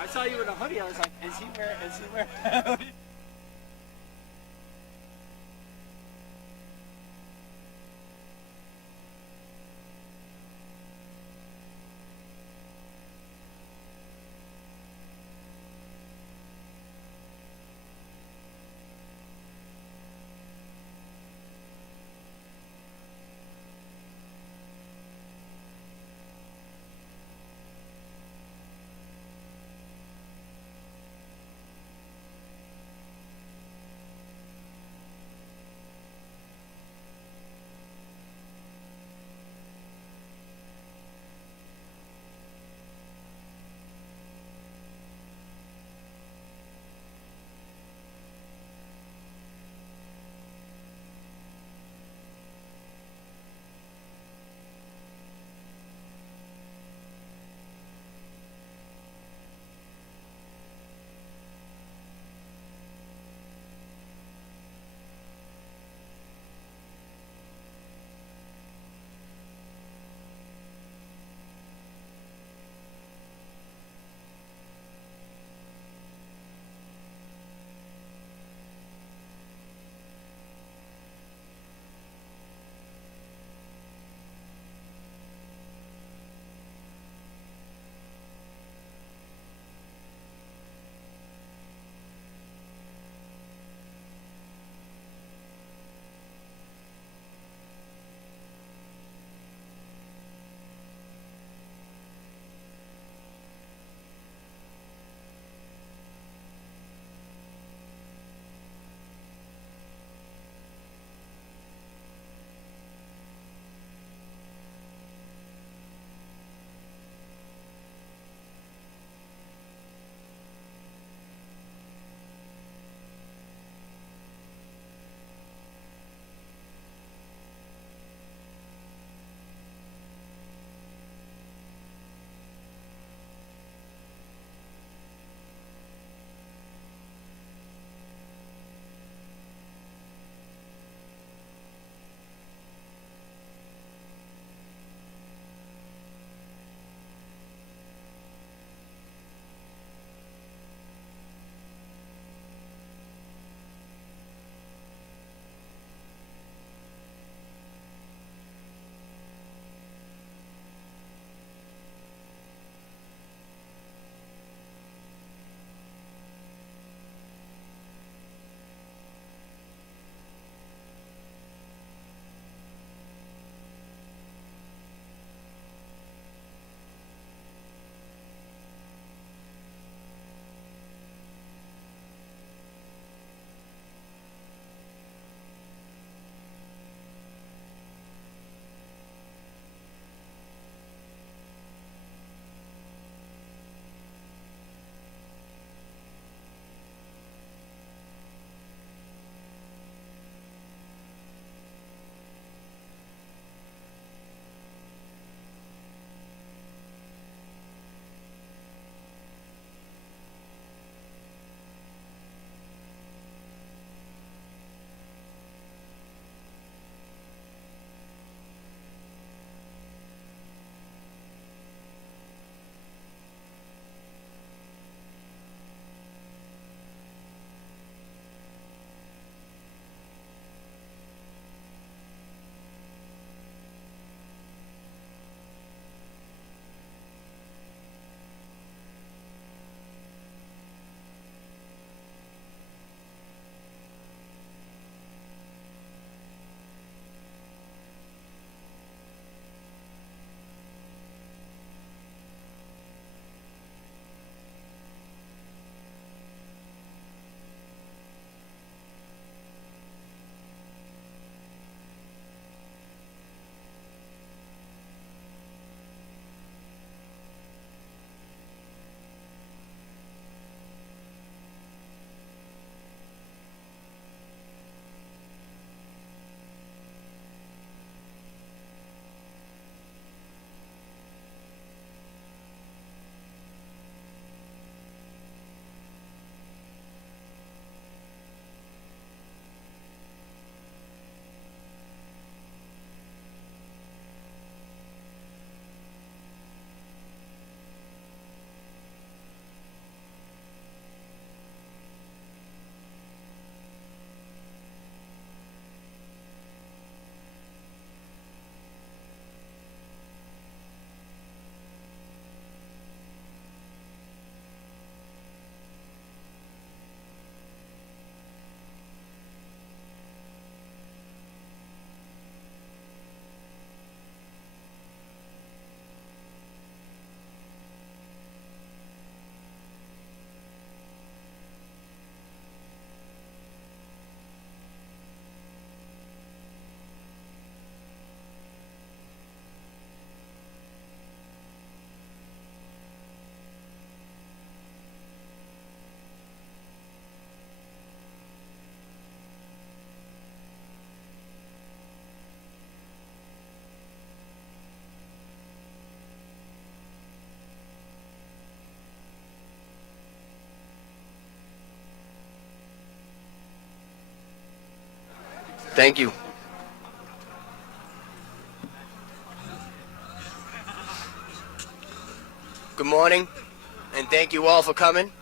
I saw you in a hoodie. I was like, is he wearing? Thank you. Good morning, and thank you all for coming.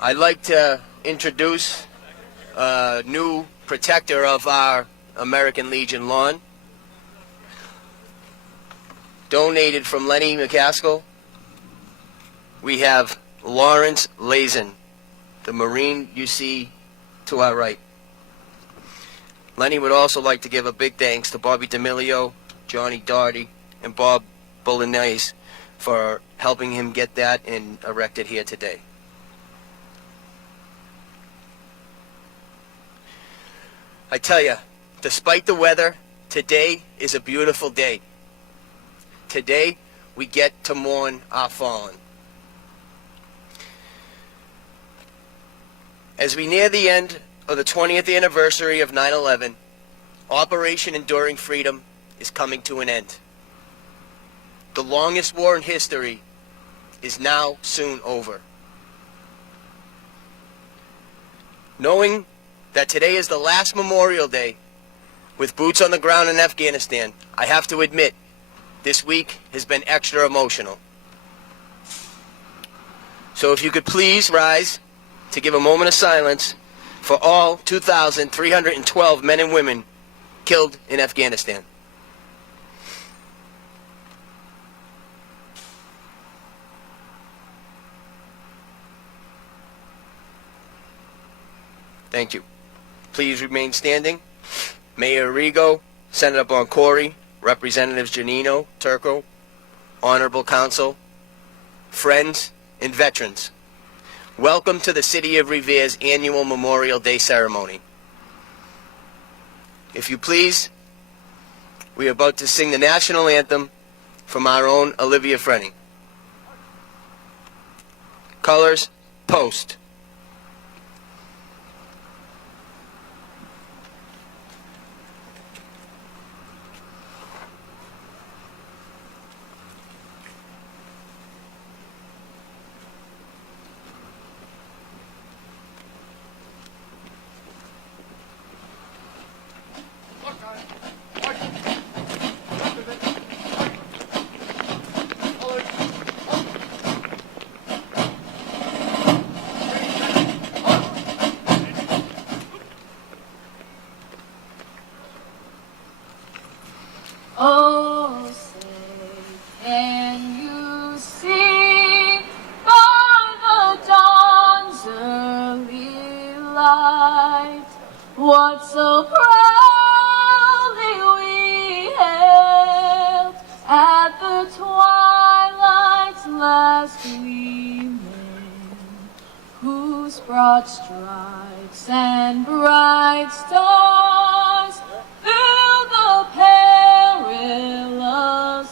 I'd like to introduce a new protector of our American Legion lawn, donated from Lenny McCaskill. We have Lawrence Lazen, the Marine you see to our right. Lenny would also like to give a big thanks to Bobby D'Amelio, Johnny Doherty, and Bob Bolognese for helping him get that and erect it here today. I tell you, despite the weather, today is a beautiful day. Today, we get to mourn our fallen. As we near the end of the 20th anniversary of 9/11, Operation Enduring Freedom is coming to an end. The longest war in history is now soon over. Knowing that today is the last Memorial Day with boots on the ground in Afghanistan, I have to admit, this week has been extra emotional. So if you could please rise to give a moment of silence for all 2,312 men and women killed in Afghanistan. Thank you. Please remain standing. Mayor Arrigo, Senator Boncory, Representatives Giannino, Turco, Honorable Council, friends, and veterans. Welcome to the City of Revere's annual Memorial Day ceremony. If you please, we are about to sing the national anthem from our own Olivia Frenning. Colors, post. Oh, say, can you see by the dawn's early light what so proudly we hailed at the twilight's last gleaming, whose broad stripes and bright stars fill the perilous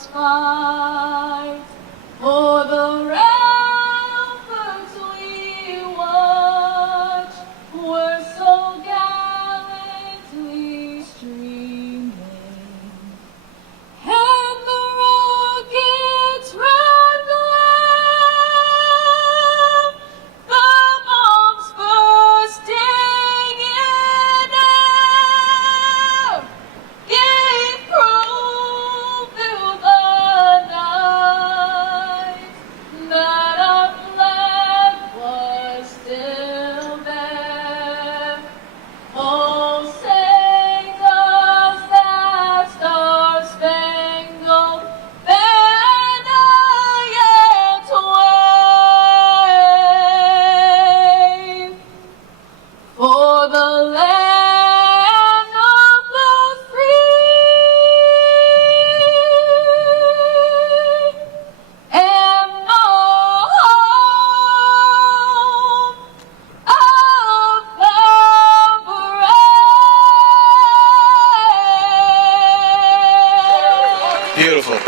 fight. For the ramparts we watched were so gallantly streaming, and the rockets ran glare, the bombs bursting in air gave proof through the night that our flag was still there. Oh, say does that star-spangled banner yet wave for the land of the free and the home of the brave. Beautiful.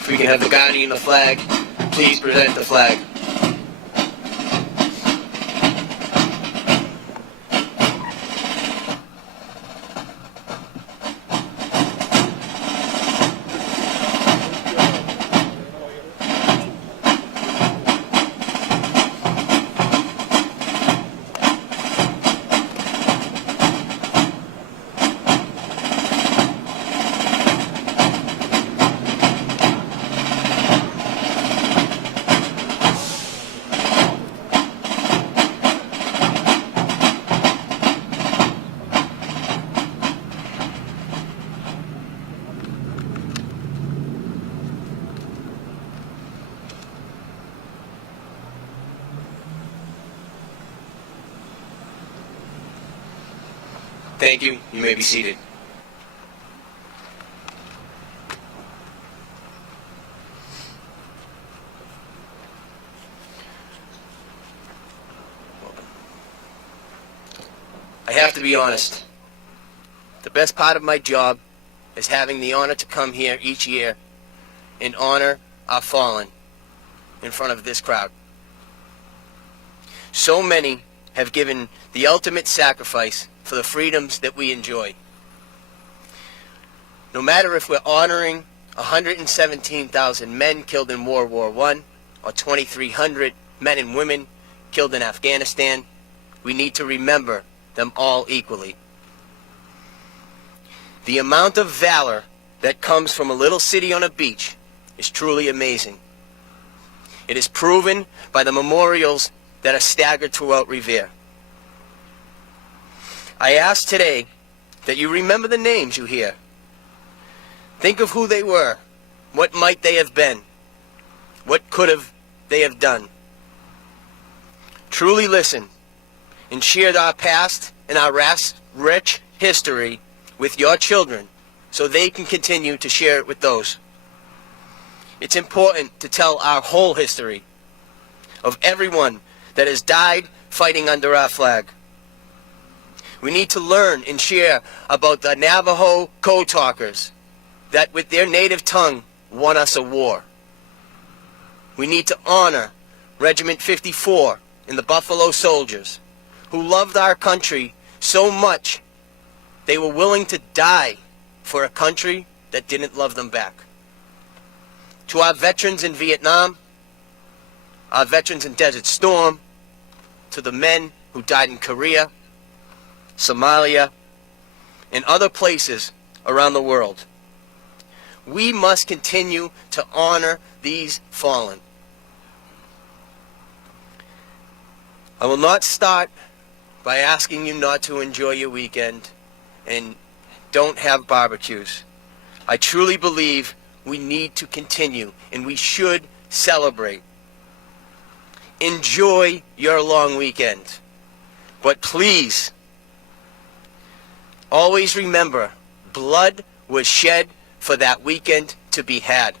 If we can have the guardian of the flag, please present the flag. Thank you. You may be seated. I have to be honest. The best part of my job is having the honor to come here each year and honor our fallen in front of this crowd. So many have given the ultimate sacrifice for the freedoms that we enjoy. No matter if we're honoring 117,000 men killed in World War I or 2,300 men and women killed in Afghanistan, we need to remember them all equally. The amount of valor that comes from a little city on a beach is truly amazing. It is proven by the memorials that are staggered throughout Revere. I ask today that you remember the names you hear. Think of who they were. What might they have been? What could have they have done? Truly listen and share our past and our rich history with your children so they can continue to share it with those. It's important to tell our whole history of everyone that has died fighting under our flag. We need to learn and share about the Navajo code talkers that with their native tongue won us a war. We need to honor Regiment 54 and the Buffalo Soldiers who loved our country so much they were willing to die for a country that didn't love them back. To our veterans in Vietnam, our veterans in Desert Storm, to the men who died in Korea, Somalia, and other places around the world. We must continue to honor these fallen. I will not start by asking you not to enjoy your weekend and don't have barbecues. I truly believe we need to continue and we should celebrate. Enjoy your long weekend. But please, always remember, blood was shed for that weekend to be had.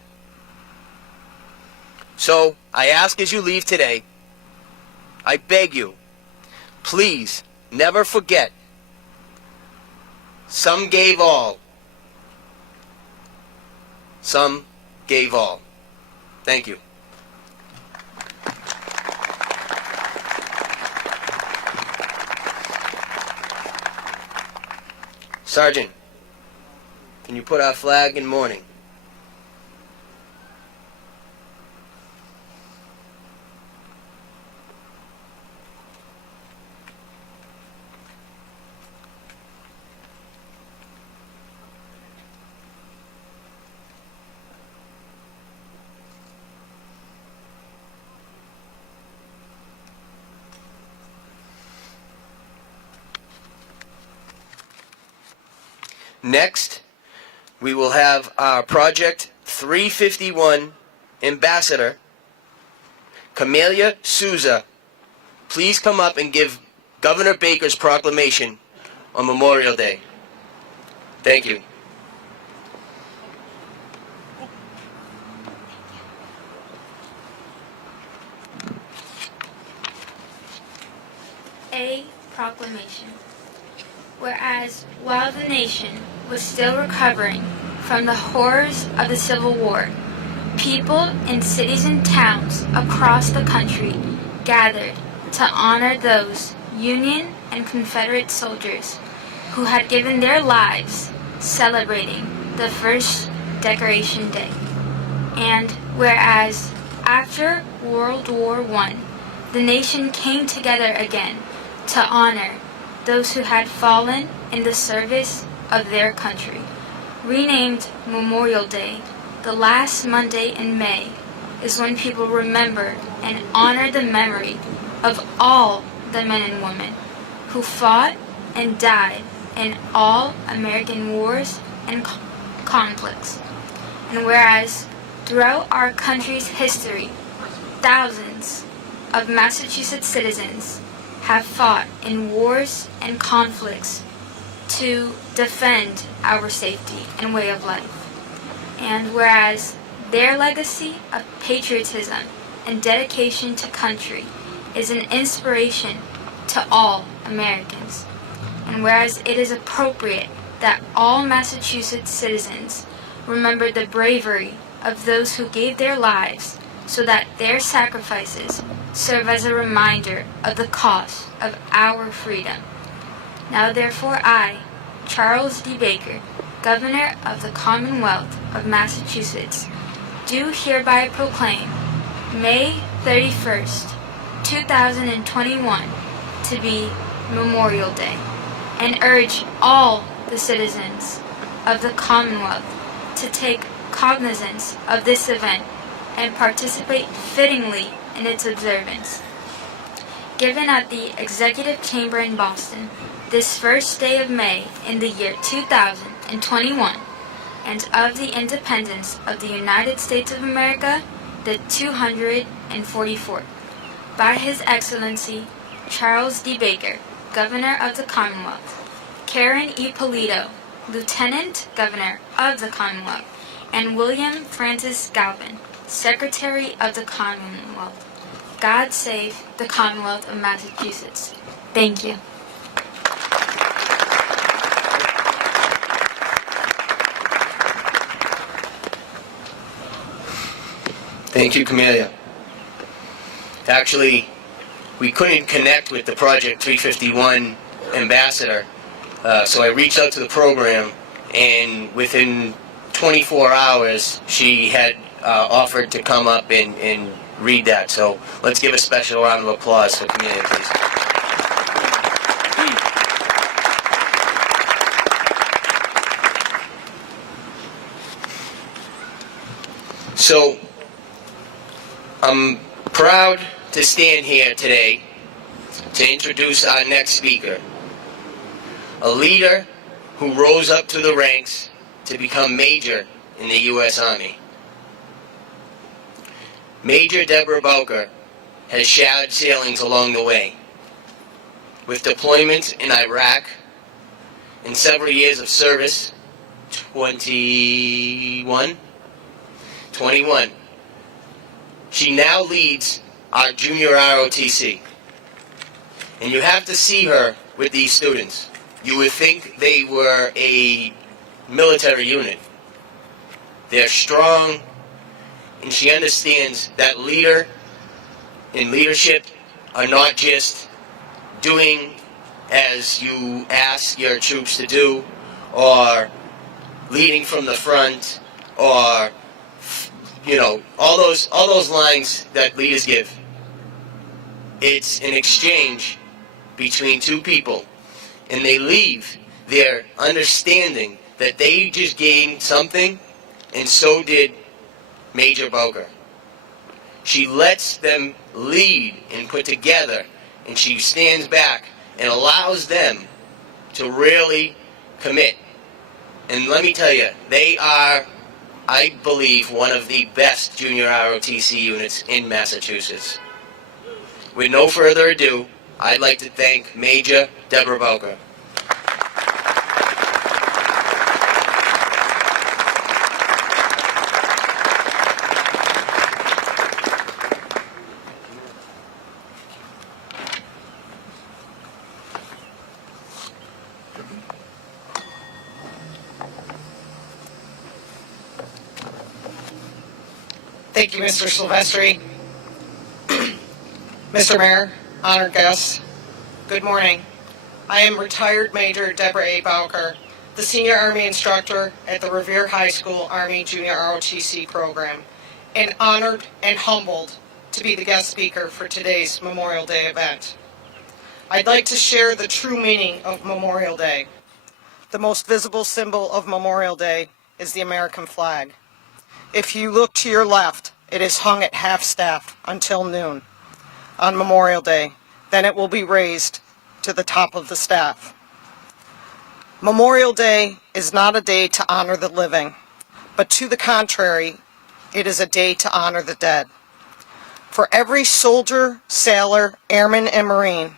So, I ask as you leave today, I beg you, please never forget, some gave all. Some gave all. Thank you. Sergeant, can you put our flag in mourning? Next, we will have our Project 351 Ambassador, Camelia Souza. Please come up and give Governor Baker's proclamation on Memorial Day. Thank you. A proclamation. Whereas while the nation was still recovering from the horrors of the Civil War, people in cities and towns across the country gathered to honor those Union and Confederate soldiers who had given their lives celebrating the first Decoration Day. And whereas after World War I, the nation came together again to honor those who had fallen in the service of their country. Renamed Memorial Day, the last Monday in May is when people remember and honor the memory of all the men and women who fought and died in all American wars and conflicts. And whereas throughout our country's history, thousands of Massachusetts citizens have fought in wars and conflicts to defend our safety and way of life. And whereas their legacy of patriotism and dedication to country is an inspiration to all Americans. And whereas it is appropriate that all Massachusetts citizens remember the bravery of those who gave their lives so that their sacrifices serve as a reminder of the cost of our freedom. Now therefore I, Charles D. Baker, Governor of the Commonwealth of Massachusetts, do hereby proclaim May 31st, 2021 to be Memorial Day, and urge all the citizens of the Commonwealth to take cognizance of this event and participate fittingly in its observance. Given at the Executive Chamber in Boston, this first day of May in the year 2021, and of the independence of the United States of America, the 244th, by His Excellency Charles D. Baker, Governor of the Commonwealth, Karen E. Polito, Lieutenant Governor of the Commonwealth, and William Francis Galvin, Secretary of the Commonwealth. God save the Commonwealth of Massachusetts. Thank you. Thank you, Camelia. Actually, we couldn't connect with the Project 351 ambassador, so I reached out to the program, and within 24 hours, she had offered to come up and read that. So let's give a special round of applause for Camelia, please. So, I'm proud to stand here today to introduce our next speaker, a leader who rose up to the ranks to become Major in the U.S. Army. Major Deborah Bowker has shared sailings along the way, with deployments in Iraq and several years of service, 21. She now leads our junior ROTC. And you have to see her with these students. You would think they were a military unit. They're strong, and she understands that leader and leadership are not just doing as you ask your troops to do, or leading from the front, or all those lines that leaders give. It's an exchange between two people, and they leave there understanding that they just gained something, and so did Major Bowker. She lets them lead and put together, and she stands back and allows them to really commit. And let me tell you, they are, I believe, one of the best junior ROTC units in Massachusetts. With no further ado, I'd like to thank Major Deborah Bowker. Thank you, Mr. Silvestri. Mr. Mayor, honored guests, good morning. I am retired Major Deborah A. Bowker, the Senior Army Instructor at the Revere High School Army Junior ROTC program, and honored and humbled to be the guest speaker for today's Memorial Day event. I'd like to share the true meaning of Memorial Day. The most visible symbol of Memorial Day is the American flag. If you look to your left, it is hung at half-staff until noon on Memorial Day. Then it will be raised to the top of the staff. Memorial Day is not a day to honor the living, but to the contrary, it is a day to honor the dead. For every soldier, sailor, airman, and Marine,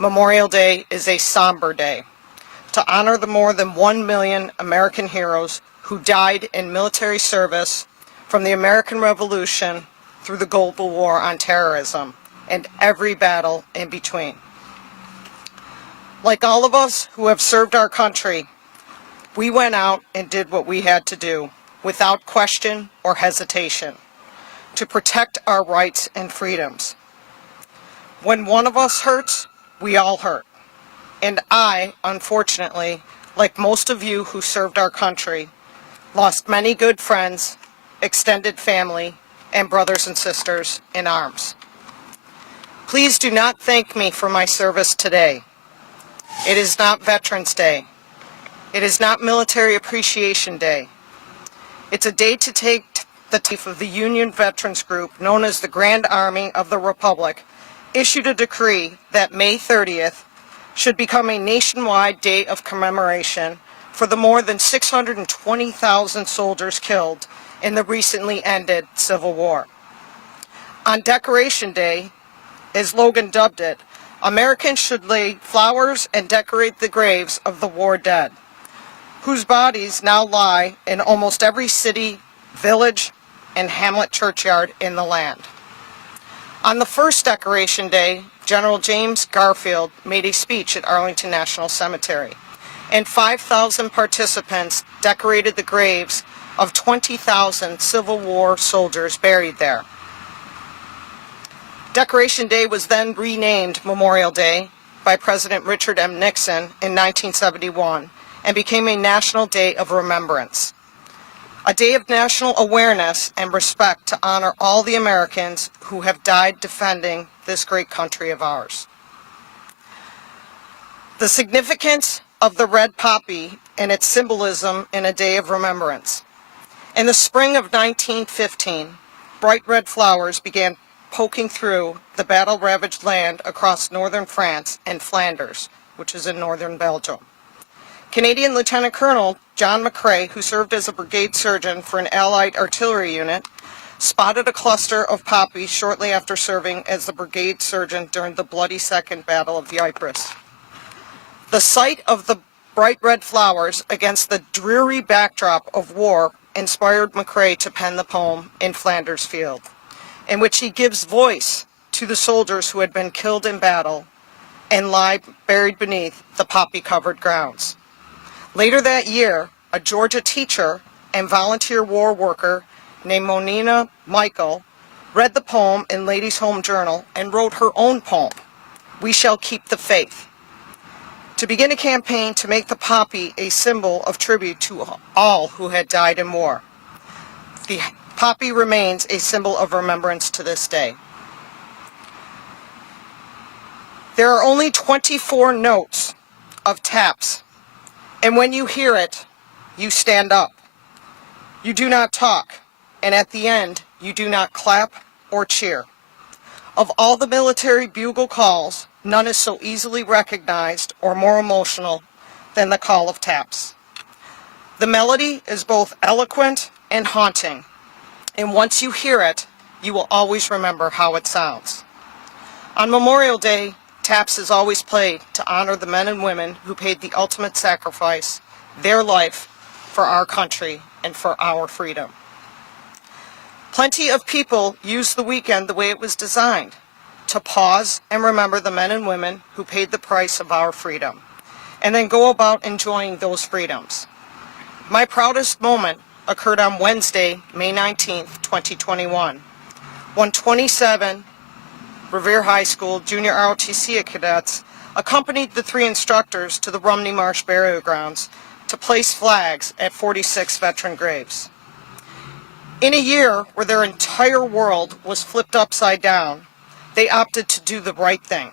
Memorial Day is a somber day. to honor the more than 1 million American heroes who died in military service from the American Revolution through the global war on terrorism and every battle in between. Like all of us who have served our country, we went out and did what we had to do without question or hesitation to protect our rights and freedoms. When one of us hurts, we all hurt. And I, unfortunately, like most of you who served our country, lost many good friends, extended family, and brothers and sisters in arms. Please do not thank me for my service today. It is not Veterans Day. It is not Military Appreciation Day. It's a day to take the chief of the Union Veterans Group, known as the Grand Army of the Republic, issued a decree that May 30th should become a nationwide day of commemoration for the more than 620,000 soldiers killed in the recently ended Civil War. On Decoration Day, as Logan dubbed it, Americans should lay flowers and decorate the graves of the war dead, whose bodies now lie in almost every city, village, and hamlet churchyard in the land. On the first Decoration Day, General James Garfield made a speech at Arlington National Cemetery, and 5,000 participants decorated the graves of 20,000 Civil War soldiers buried there. Decoration Day was then renamed Memorial Day by President Richard M. Nixon in 1971 and became a national day of remembrance. A day of national awareness and respect to honor all the Americans who have died defending this great country of ours. The significance of the red poppy and its symbolism in a day of remembrance. In the spring of 1915, bright red flowers began poking through the battle-ravaged land across northern France and Flanders, which is in northern Belgium. Canadian Lieutenant Colonel John McCrae, who served as a brigade surgeon for an Allied artillery unit, spotted a cluster of poppies shortly after serving as the brigade surgeon during the bloody Second Battle of Ypres. The sight of the bright red flowers against the dreary backdrop of war inspired McCrae to pen the poem In Flanders Field, in which he gives voice to the soldiers who had been killed in battle and lie buried beneath the poppy-covered grounds. Later that year, a Georgia teacher and volunteer war worker named Monina Michael read the poem in Ladies' Home Journal and wrote her own poem, We Shall Keep the Faith, to begin a campaign to make the poppy a symbol of tribute to all who had died in war. The poppy remains a symbol of remembrance to this day. There are only 24 notes of taps, and when you hear it, you stand up. You do not talk, and at the end, you do not clap or cheer. Of all the military bugle calls, none is so easily recognized or more emotional than the call of taps. The melody is both eloquent and haunting, and once you hear it, you will always remember how it sounds. On Memorial Day, taps is always played to honor the men and women who paid the ultimate sacrifice, their life, for our country and for our freedom. Plenty of people use the weekend the way it was designed, to pause and remember the men and women who paid the price of our freedom, and then go about enjoying those freedoms. My proudest moment occurred on Wednesday, May 19th, 2021, when 27 Revere High School junior ROTC cadets accompanied the 3 instructors to the Rumney Marsh burial grounds to place flags at 46 veteran graves. In a year where their entire world was flipped upside down, they opted to do the right thing,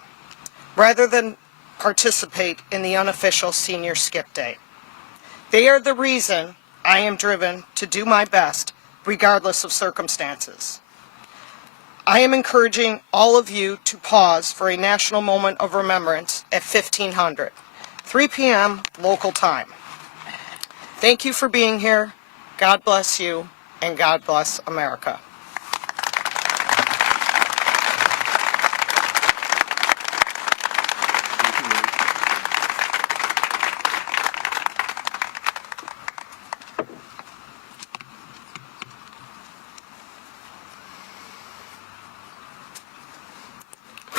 rather than participate in the unofficial senior skip day. They are the reason I am driven to do my best, regardless of circumstances. I am encouraging all of you to pause for a national moment of remembrance at 1500, 3 p.m. local time. Thank you for being here. God bless you, and God bless America.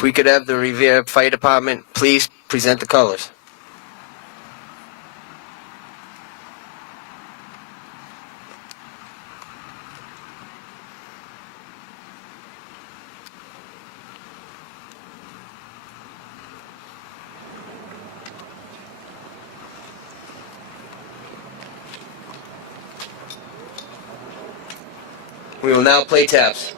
we could have the Revere Fire Department please present the colors. We will now play taps.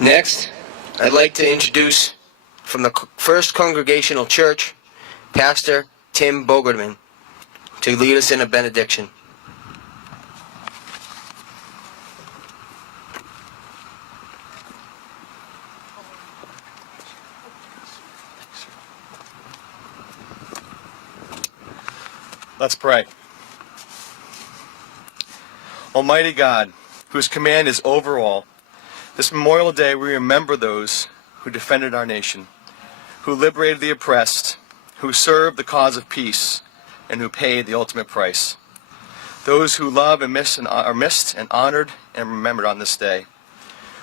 Next, I'd like to introduce from the First Congregational Church, Pastor Tim Bogerman, to lead us in a benediction. Let's pray. Almighty God, whose command is over all, this Memorial Day we remember those who defended our nation, who liberated the oppressed, who served the cause of peace, and who paid the ultimate price. Those who love and are missed and honored and remembered on this day.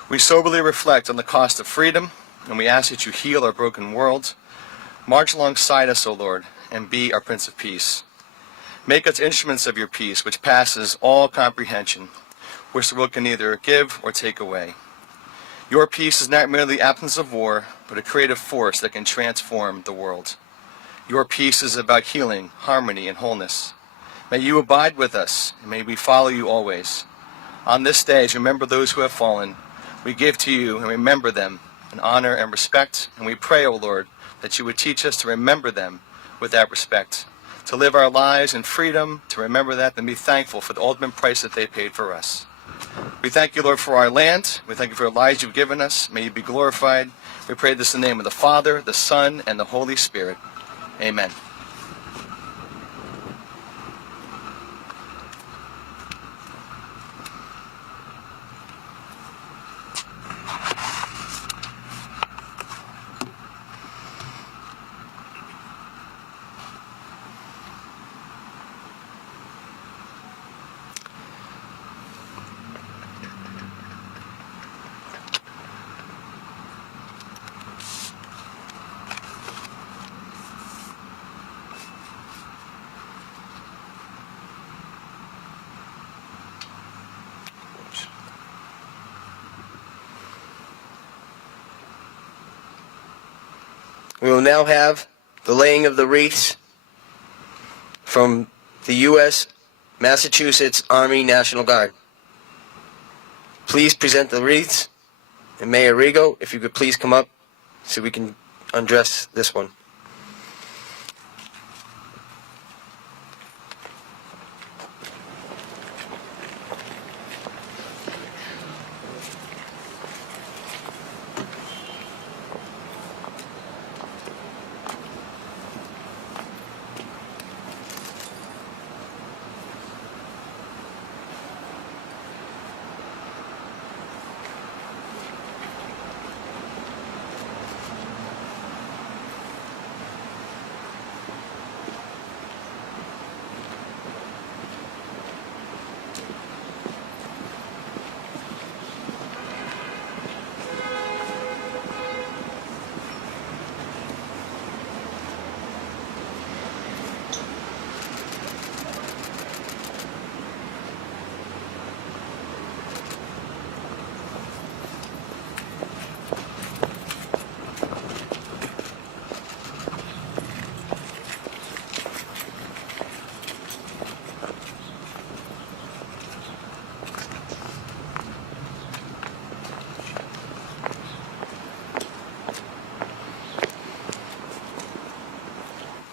We soberly reflect on the cost of freedom, and we ask that you heal our broken world. March alongside us, O Lord, and be our Prince of Peace. Make us instruments of your peace, which passes all comprehension, which the world can neither give or take away. Your peace is not merely the absence of war, but a creative force that can transform the world. Your peace is about healing, harmony, and wholeness. May you abide with us, and may we follow you always. On this day, as we remember those who have fallen, we give to you and remember them in honor and respect, and we pray, O Lord, that you would teach us to remember them with that respect, to live our lives in freedom, to remember that, and be thankful for the ultimate price that they paid for us. We thank you, Lord, for our land. We thank you for the lives you've given us. May you be glorified. We pray this in the name of the Father, the Son, and the Holy Spirit. Amen. We will now have the laying of the wreaths from the U.S. Massachusetts Army National Guard. Please present the wreaths, and Mayor Rigo, if you could please come up so we can undress this one.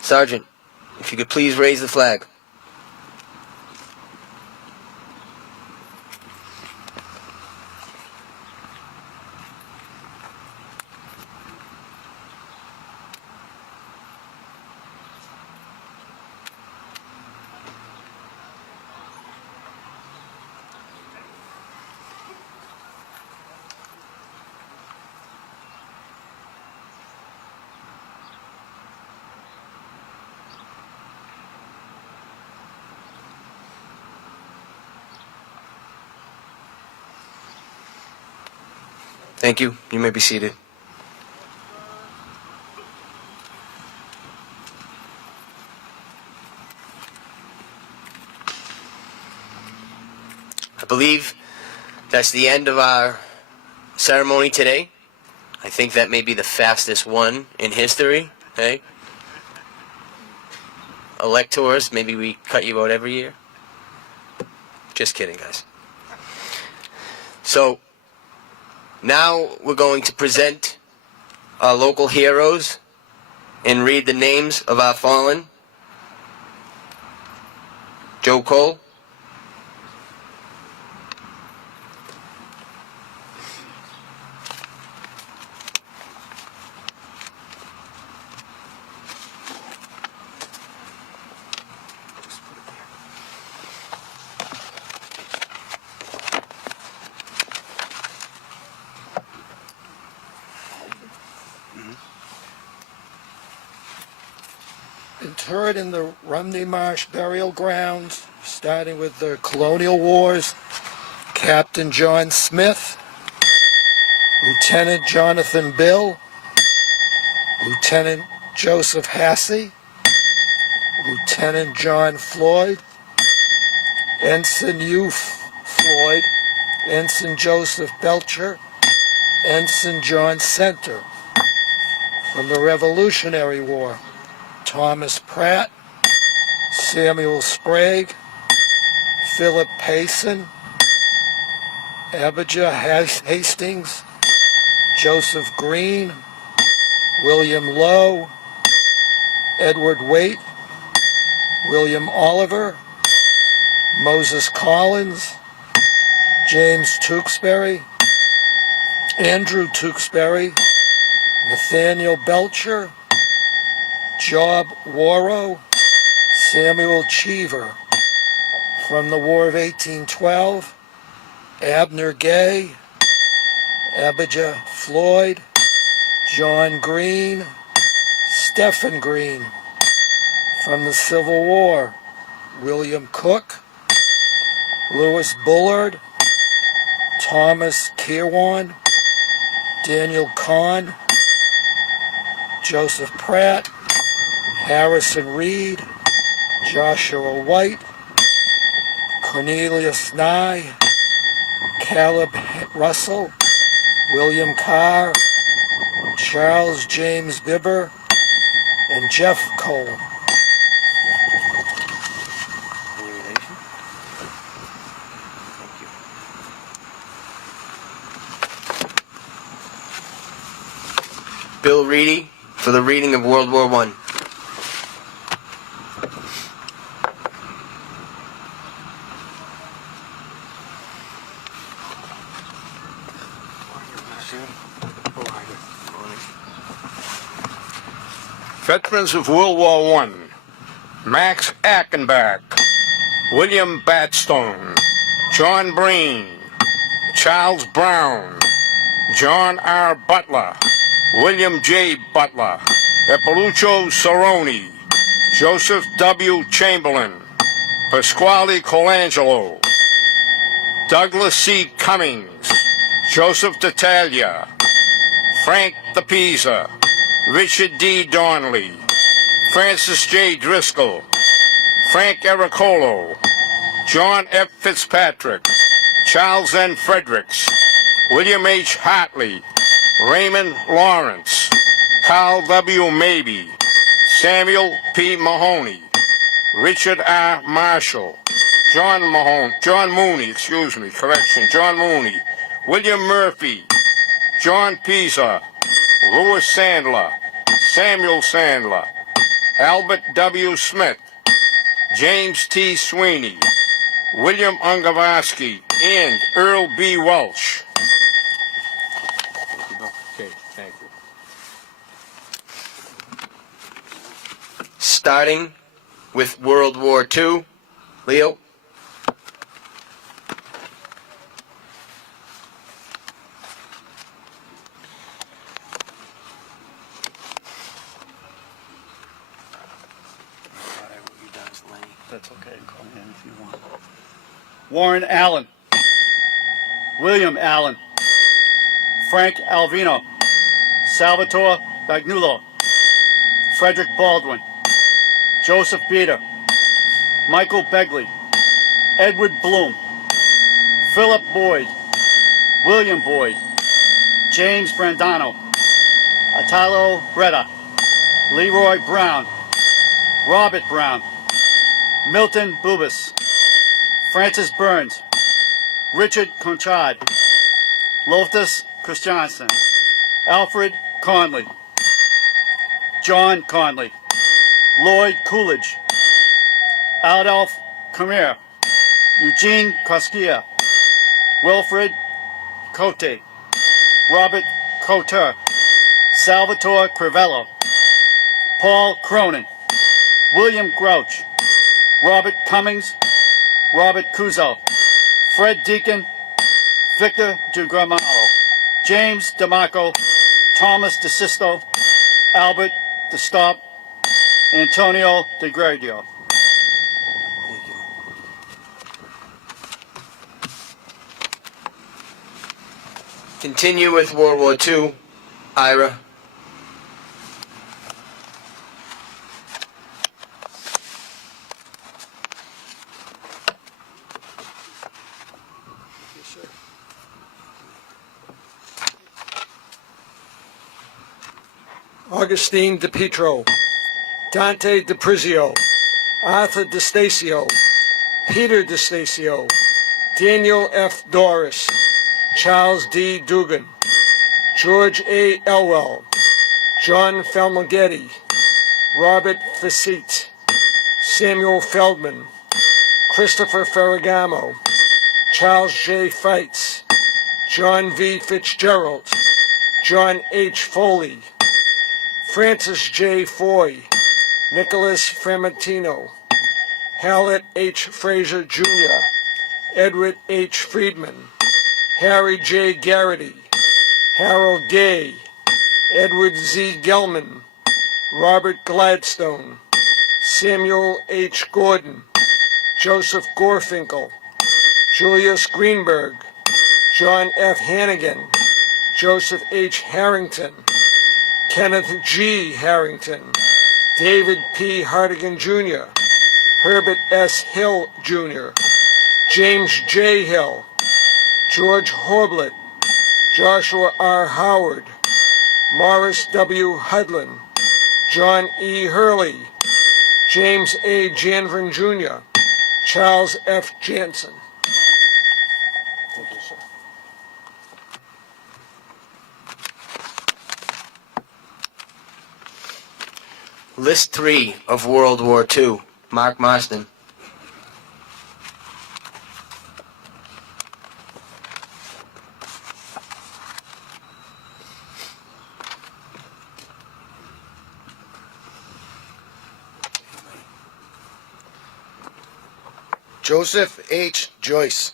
Sergeant, if you could please raise the flag. Thank you. You may be seated. I believe that's the end of our ceremony today. I think that may be the fastest one in history. Hey? Electors, maybe we cut you out every year. Just kidding, guys. So, now we're going to present our local heroes and read the names of our fallen. Joe Cole. Interred in the Rumney Marsh burial grounds, starting with the Colonial Wars, Captain John Smith, Lieutenant Jonathan Bill, Lieutenant Joseph Hassey, Lieutenant John Floyd, Ensign Hugh Floyd, Ensign Joseph Belcher, Ensign John Center. From the Revolutionary War, Thomas Pratt, Samuel Sprague, Philip Payson, Abijah Hastings, Joseph Green, William Lowe, Edward Waite, William Oliver, Moses Collins, James Tewksbury, Andrew Tewksbury, Nathaniel Belcher, Job Warrow, Samuel Cheever. From the War of 1812, Abner Gay, Abijah Floyd, John Green, Stephen Green. From the Civil War, William Cook, Louis Bullard, Thomas Kirwan, Daniel Kahn, Joseph Pratt, Harrison Reed, Joshua White, Cornelius Nye, Caleb Russell, William Carr, Charles James Bibber, and Jeff Cole. Any relation? Thank you. Bill Reedy for the reading of World War I. Veterans of World War I, Max Achenbach, William Batstone, John Breen, Charles Brown, John R. Butler, William J. Butler, Epolucho Cerrone, Joseph W. Chamberlain, Pasquale Colangelo, Douglas C. Cummings, Joseph D'Italia, Frank DePisa, Richard D. Donnelly, Francis J. Driscoll, Frank Ericolo, John F. Fitzpatrick, Charles N. Fredericks, William H. Hartley, Raymond Lawrence, Carl W. Mabey, Samuel P. Mahoney, Richard R. Marshall, John Mooney, John Mooney, William Murphy, John Pisa, Louis Sandler, Samuel Sandler, Albert W. Smith, James T. Sweeney, William Ungavarsky, and Earl B. Welch. Okay, thank you. Starting with World War II, Leo. That's okay. Call in if you want. Warren Allen. William Allen. Frank Alvino. Salvatore Bagnulo. Frederick Baldwin. Joseph Beater. Michael Begley. Edward Bloom. Philip Boyd. William Boyd. James Brandano. Italo Bretta. Leroy Brown. Robert Brown. Milton Bubis. Francis Burns. Richard Conchard. Lotus Christiansen. Alfred Conley. John Conley. Lloyd Coolidge. Adolph Khmer. Eugene Koskia. Wilfred Cote. Robert Couture. Salvatore Crivello. Paul Cronin. William Grouch. Robert Cummings. Robert Cuso. Fred Deacon. Victor DeGramaro. James DeMarco. Thomas DeSisto. Albert DeStop. Antonio DeGradio. Thank you. Continue with World War II, Ira. Augustine DePietro, Dante DePrizio, Arthur DeStacio, Peter DeStacio, Daniel F. Doris, Charles D. Dugan, George A. Elwell, John Falmaghetti, Robert Facite, Samuel Feldman, Christopher Ferragamo, Charles J. Feitz, John V. Fitzgerald, John H. Foley, Francis J. Foy, Nicholas Framatino, Hallett H. Fraser Jr., Edward H. Friedman, Harry J. Garrity, Harold Gay, Edward Z. Gelman, Robert Gladstone, Samuel H. Gordon, Joseph Gorfinkel, Julius Greenberg, John F. Hannigan, Joseph H. Harrington, Kenneth G. Harrington, David P. Hartigan Jr., Herbert S. Hill Jr., James J. Hill, George Horblett, Joshua R. Howard, Morris W. Hudlin, John E. Hurley, James A. Janvin Jr., Charles F. Jansen. List 3 of World War II, Mark Marston. Joseph H. Joyce,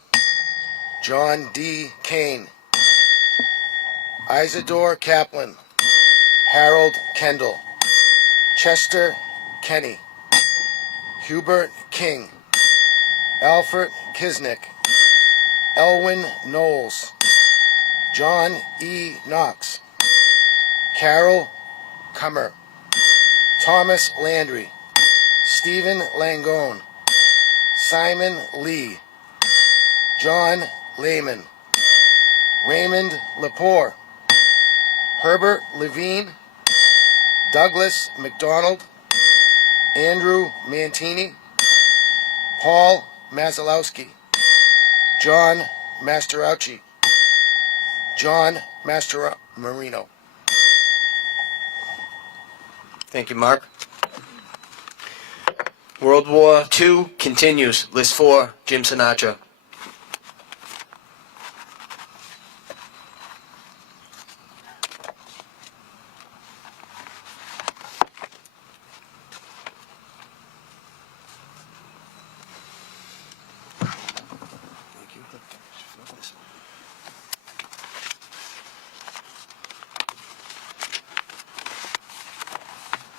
John D. Kane, Isidore Kaplan, Harold Kendall, Chester Kenny, Hubert King, Alfred Kisnick, Elwin Knowles, John E. Knox, Carol Cummer, Thomas Landry, Stephen Langone, Simon Lee, John Lehman, Raymond Lepore, Herbert Levine, Douglas McDonald, Andrew Mantini, Paul Masalowski, John Masteraucci, John Marino. Thank you, Mark. World War II continues. List 4, Jim Sinatra.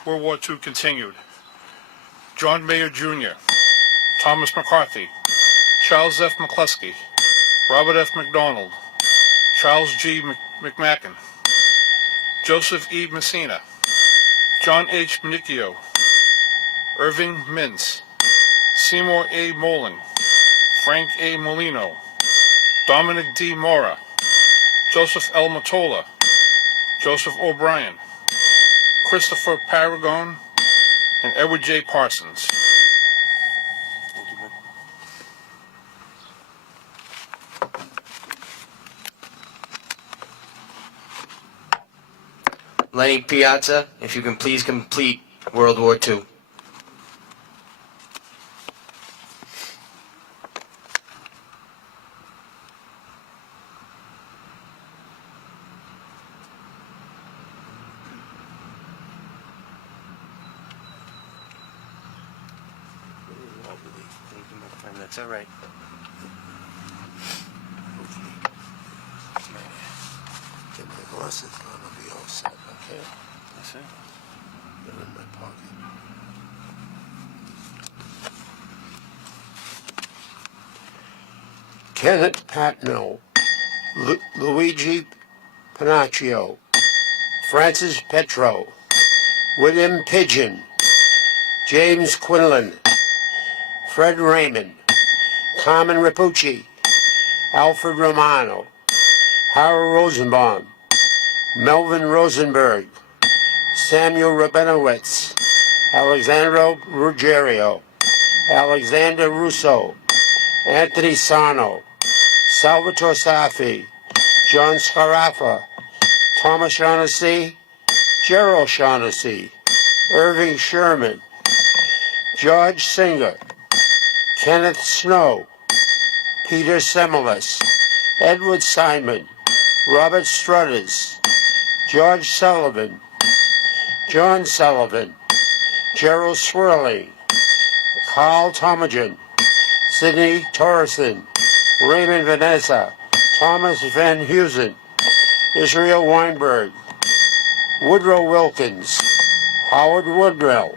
World War II continued. John Mayer Jr., Thomas McCarthy, Charles F. McCluskey, Robert F. McDonald, Charles G. McMacken, Joseph E. Messina, John H. Manicchio, Irving Mintz, Seymour A. Molin, Frank A. Molino, Dominic D. Mora, Joseph L. Matola, Joseph O'Brien, Christopher Paragon, and Edward J. Parsons. Lenny Piazza, if you can please complete World War II. That's all right. Get my glasses on, I'll be all set, okay? That's it. They're in my pocket. Kenneth Patno, Luigi Panaccio, Francis Petro, William Pigeon, James Quinlan, Fred Raymond, Carmen Rapucci, Alfred Romano, Harold Rosenbaum, Melvin Rosenberg, Samuel Rabinowitz, Alexandro Ruggiero, Alexander Russo, Anthony Sarno, Salvatore Safi, John Scarafa, Thomas Shaughnessy, Gerald Shaughnessy, Irving Sherman, George Singer, Kenneth Snow, Peter Semelis, Edward Simon, Robert Struthers, George Sullivan, John Sullivan, Gerald Swirling, Carl Tomajan, Sidney Torreson, Raymond Vanessa, Thomas Van Heusen, Israel Weinberg, Woodrow Wilkins, Howard Woodrell,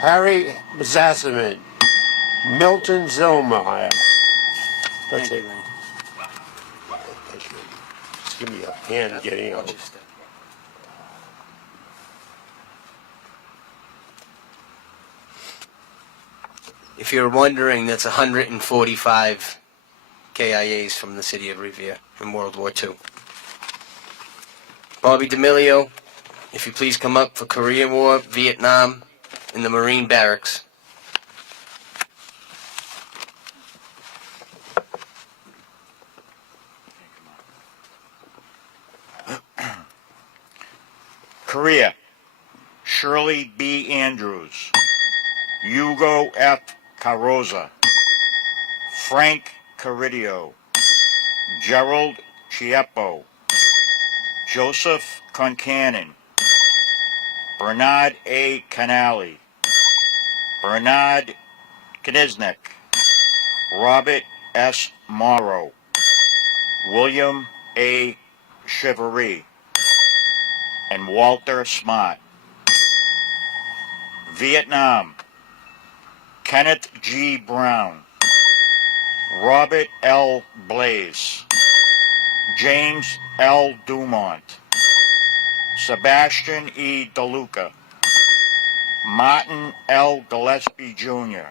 Harry Zasserman, Milton Zillmeyer. That's it. Thank you. Just give me a hand getting out. If you're wondering, that's 145 KIAs from the city of Revere in World War II. Bobby D'Amelio, if you please come up for Korean War, Vietnam, in the Marine Barracks. Korea, Shirley B. Andrews, Hugo F. Carroza, Frank Caridio, Gerald Chieppo, Joseph Concanon, Bernard A. Canali, Bernard Kniznik, Robert S. Morrow, William A. Chivary, and Walter Smart. Vietnam, Kenneth G. Brown, Robert L. Blaze, James L. Dumont, Sebastian E. DeLuca, Martin L. Gillespie Jr.,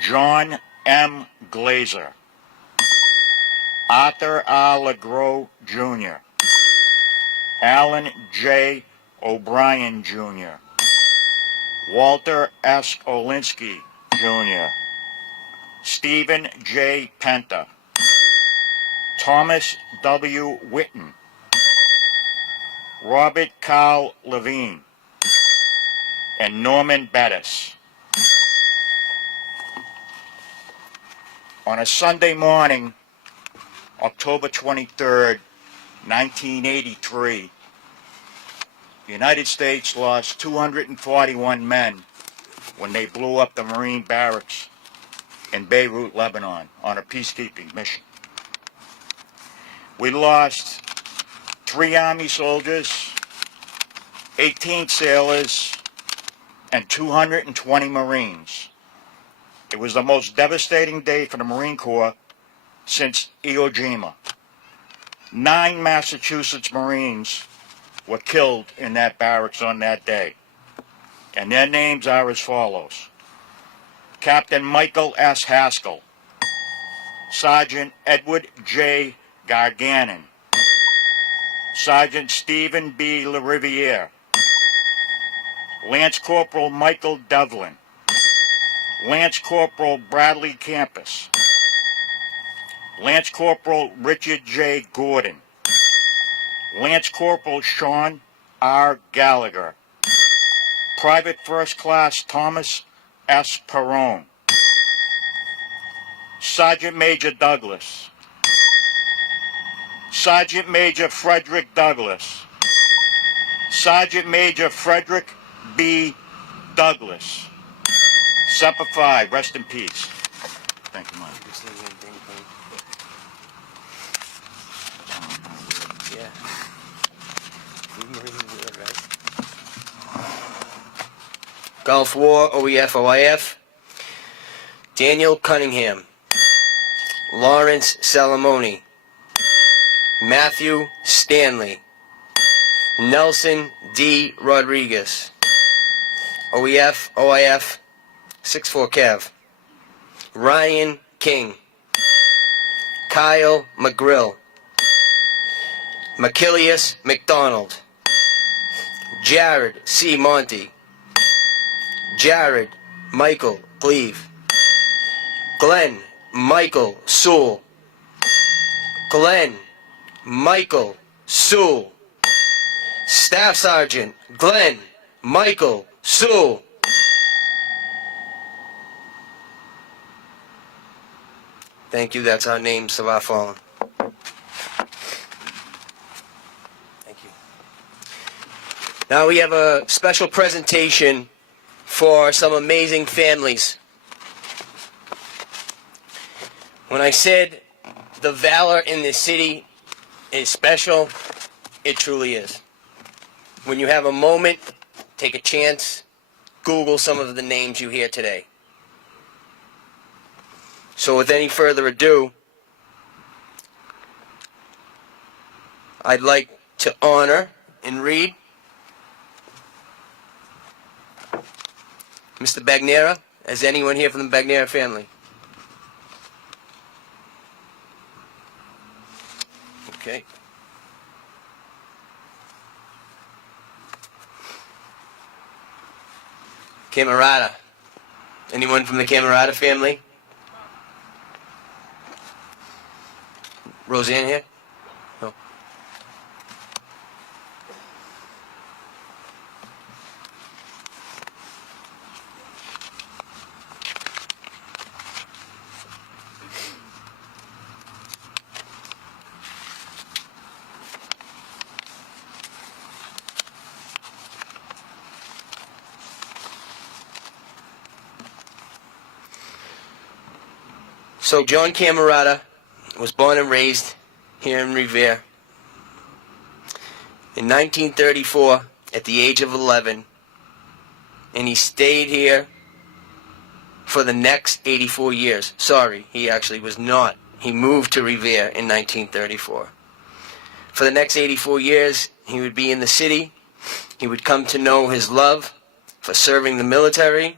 John M. Glazer, Arthur R. LeGros Jr., Alan J. O'Brien Jr., Walter S. Olinsky Jr., Stephen J. Penta, Thomas W. Whitten, Robert Carl Levine, and Norman Bettis. On a Sunday morning, October 23rd, 1983, the United States lost 241 men when they blew up the Marine barracks in Beirut, Lebanon, on a peacekeeping mission. We lost 3 Army soldiers, 18 sailors, and 220 Marines. It was the most devastating day for the Marine Corps since Iwo Jima. 9 Massachusetts Marines were killed in that barracks on that day. And their names are as follows: Captain Michael S. Haskell, Sergeant Edward J. Garganin, Sergeant Stephen B. Revere, Lance Corporal Michael Devlin, Lance Corporal Bradley Campus, Lance Corporal Richard J. Gordon, Lance Corporal Sean R. Gallagher, Private First Class Thomas S. Perrone, Sergeant Major Douglas, Sergeant Major Frederick Douglas, Sergeant Major Frederick B. Douglas. Semper Fi, rest in peace. Thank you, Mike. Yeah. Marine War, right? Gulf War, OEF, OIF. Daniel Cunningham. Lawrence Salamoni. Matthew Stanley. Nelson D. Rodriguez. OEF, OIF, 6-4 Cav. Ryan King. Kyle McGrill. Machilius McDonald. Jared C. Monty. Jared Michael Cleve. Glenn Michael Sewell. Glenn Michael Sewell. Staff Sergeant Glenn Michael Sewell. Thank you. That's our names of our fallen. Thank you. Now we have a special presentation for some amazing families. When I said the valor in this city is special, it truly is. When you have a moment, take a chance, Google some of the names you hear today. So with any further ado, I'd like to honor and read Mr. Bagnera. Is anyone here from the Bagnera family? Okay. Camerata. Anyone from the Camerata family? Roseanne here? No. So John Camerata was born and raised here in Revere. In 1934, at the age of 11, and he stayed here for the next 84 years. Sorry, he actually was not. He moved to Revere in 1934. For the next 84 years, he would be in the city. He would come to know his love for serving the military,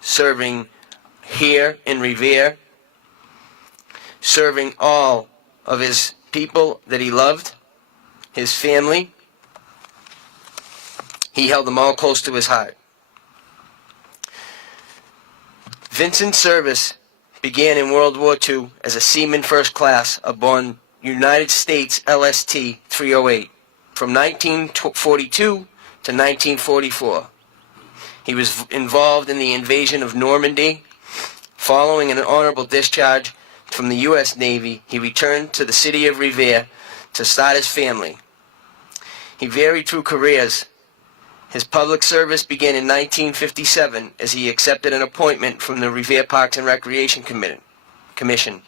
serving here in Revere, serving all of his people that he loved, his family. He held them all close to his heart. Vincent's service began in World War II as a seaman first class aboard United States LST 308 from 1942 to 1944. He was involved in the invasion of Normandy. Following an honorable discharge from the U.S. Navy, he returned to the city of Revere to start his family. He varied through careers. His public service began in 1957 as he accepted an appointment from the Revere Parks and Recreation Commission.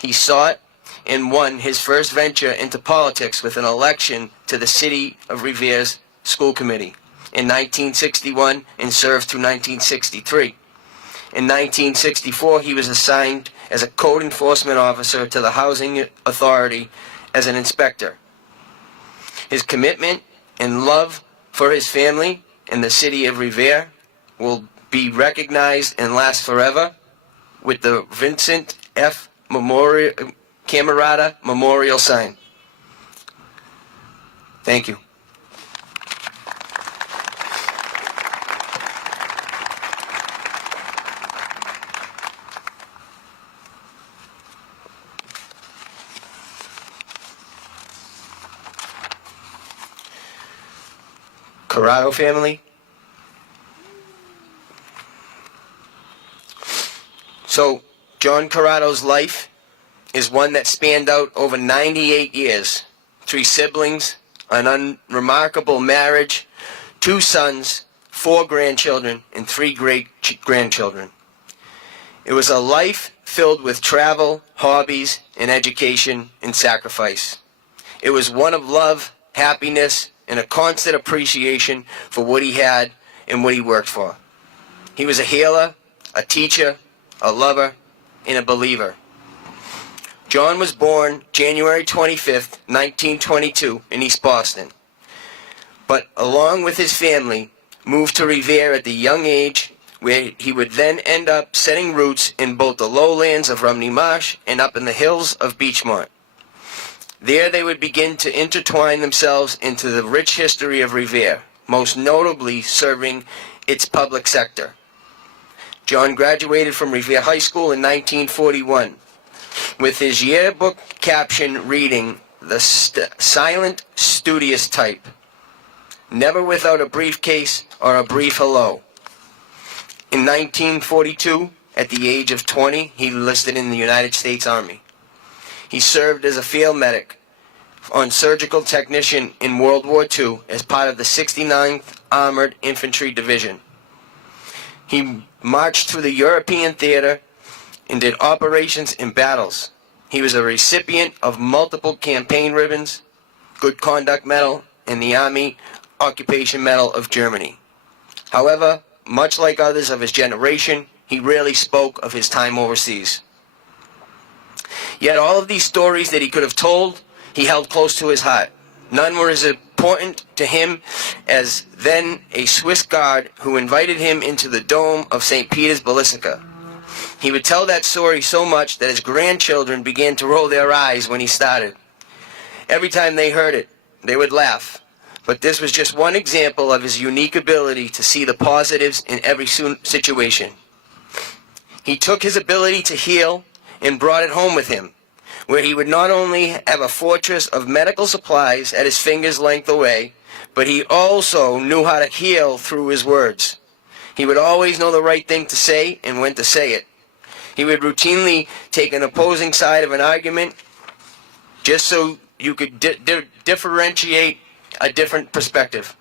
He sought and won his first venture into politics with an election to the City of Revere's school committee in 1961 and served through 1963. In 1964, he was assigned as a code enforcement officer to the Housing Authority as an inspector. His commitment and love for his family and the city of Revere will be recognized and last forever with the Vincent F. Camerata Memorial Sign. Thank you. Corrado family. So, John Corrado's life is one that spanned out over 98 years. 3 siblings, an unremarkable marriage, 2 sons, 4 grandchildren, and 3 great-grandchildren. It was a life filled with travel, hobbies, and education, and sacrifice. It was one of love, happiness, and a constant appreciation for what he had and what he worked for. He was a healer, a teacher, a lover, and a believer. John was born January 25th, 1922 in East Boston, but along with his family moved to Revere at the young age where he would then end up setting roots in both the lowlands of Rumney Marsh and up in the hills of Beechmont. There they would begin to intertwine themselves into the rich history of Revere, most notably serving its public sector. John graduated from Revere High School in 1941, with his yearbook caption reading, "The silent, studious type, never without a briefcase or a brief hello." In 1942, at the age of 20, he enlisted in the United States Army. He served as a field medic on surgical technician in World War II as part of the 69th Armored Infantry Division. He marched through the European theater and did operations in battles. He was a recipient of multiple campaign ribbons, Good Conduct Medal, and the Army Occupation Medal of Germany. However, much like others of his generation, he rarely spoke of his time overseas. Yet all of these stories that he could have told, he held close to his heart. None were as important to him as then a Swiss guard who invited him into the dome of St. Peter's Basilica. He would tell that story so much that his grandchildren began to roll their eyes when he started. Every time they heard it, they would laugh. But this was just one example of his unique ability to see the positives in every situation. He took his ability to heal and brought it home with him, where he would not only have a fortress of medical supplies at his finger's length away, but he also knew how to heal through his words. He would always know the right thing to say and when to say it. He would routinely take an opposing side of an argument just so you could differentiate a different perspective.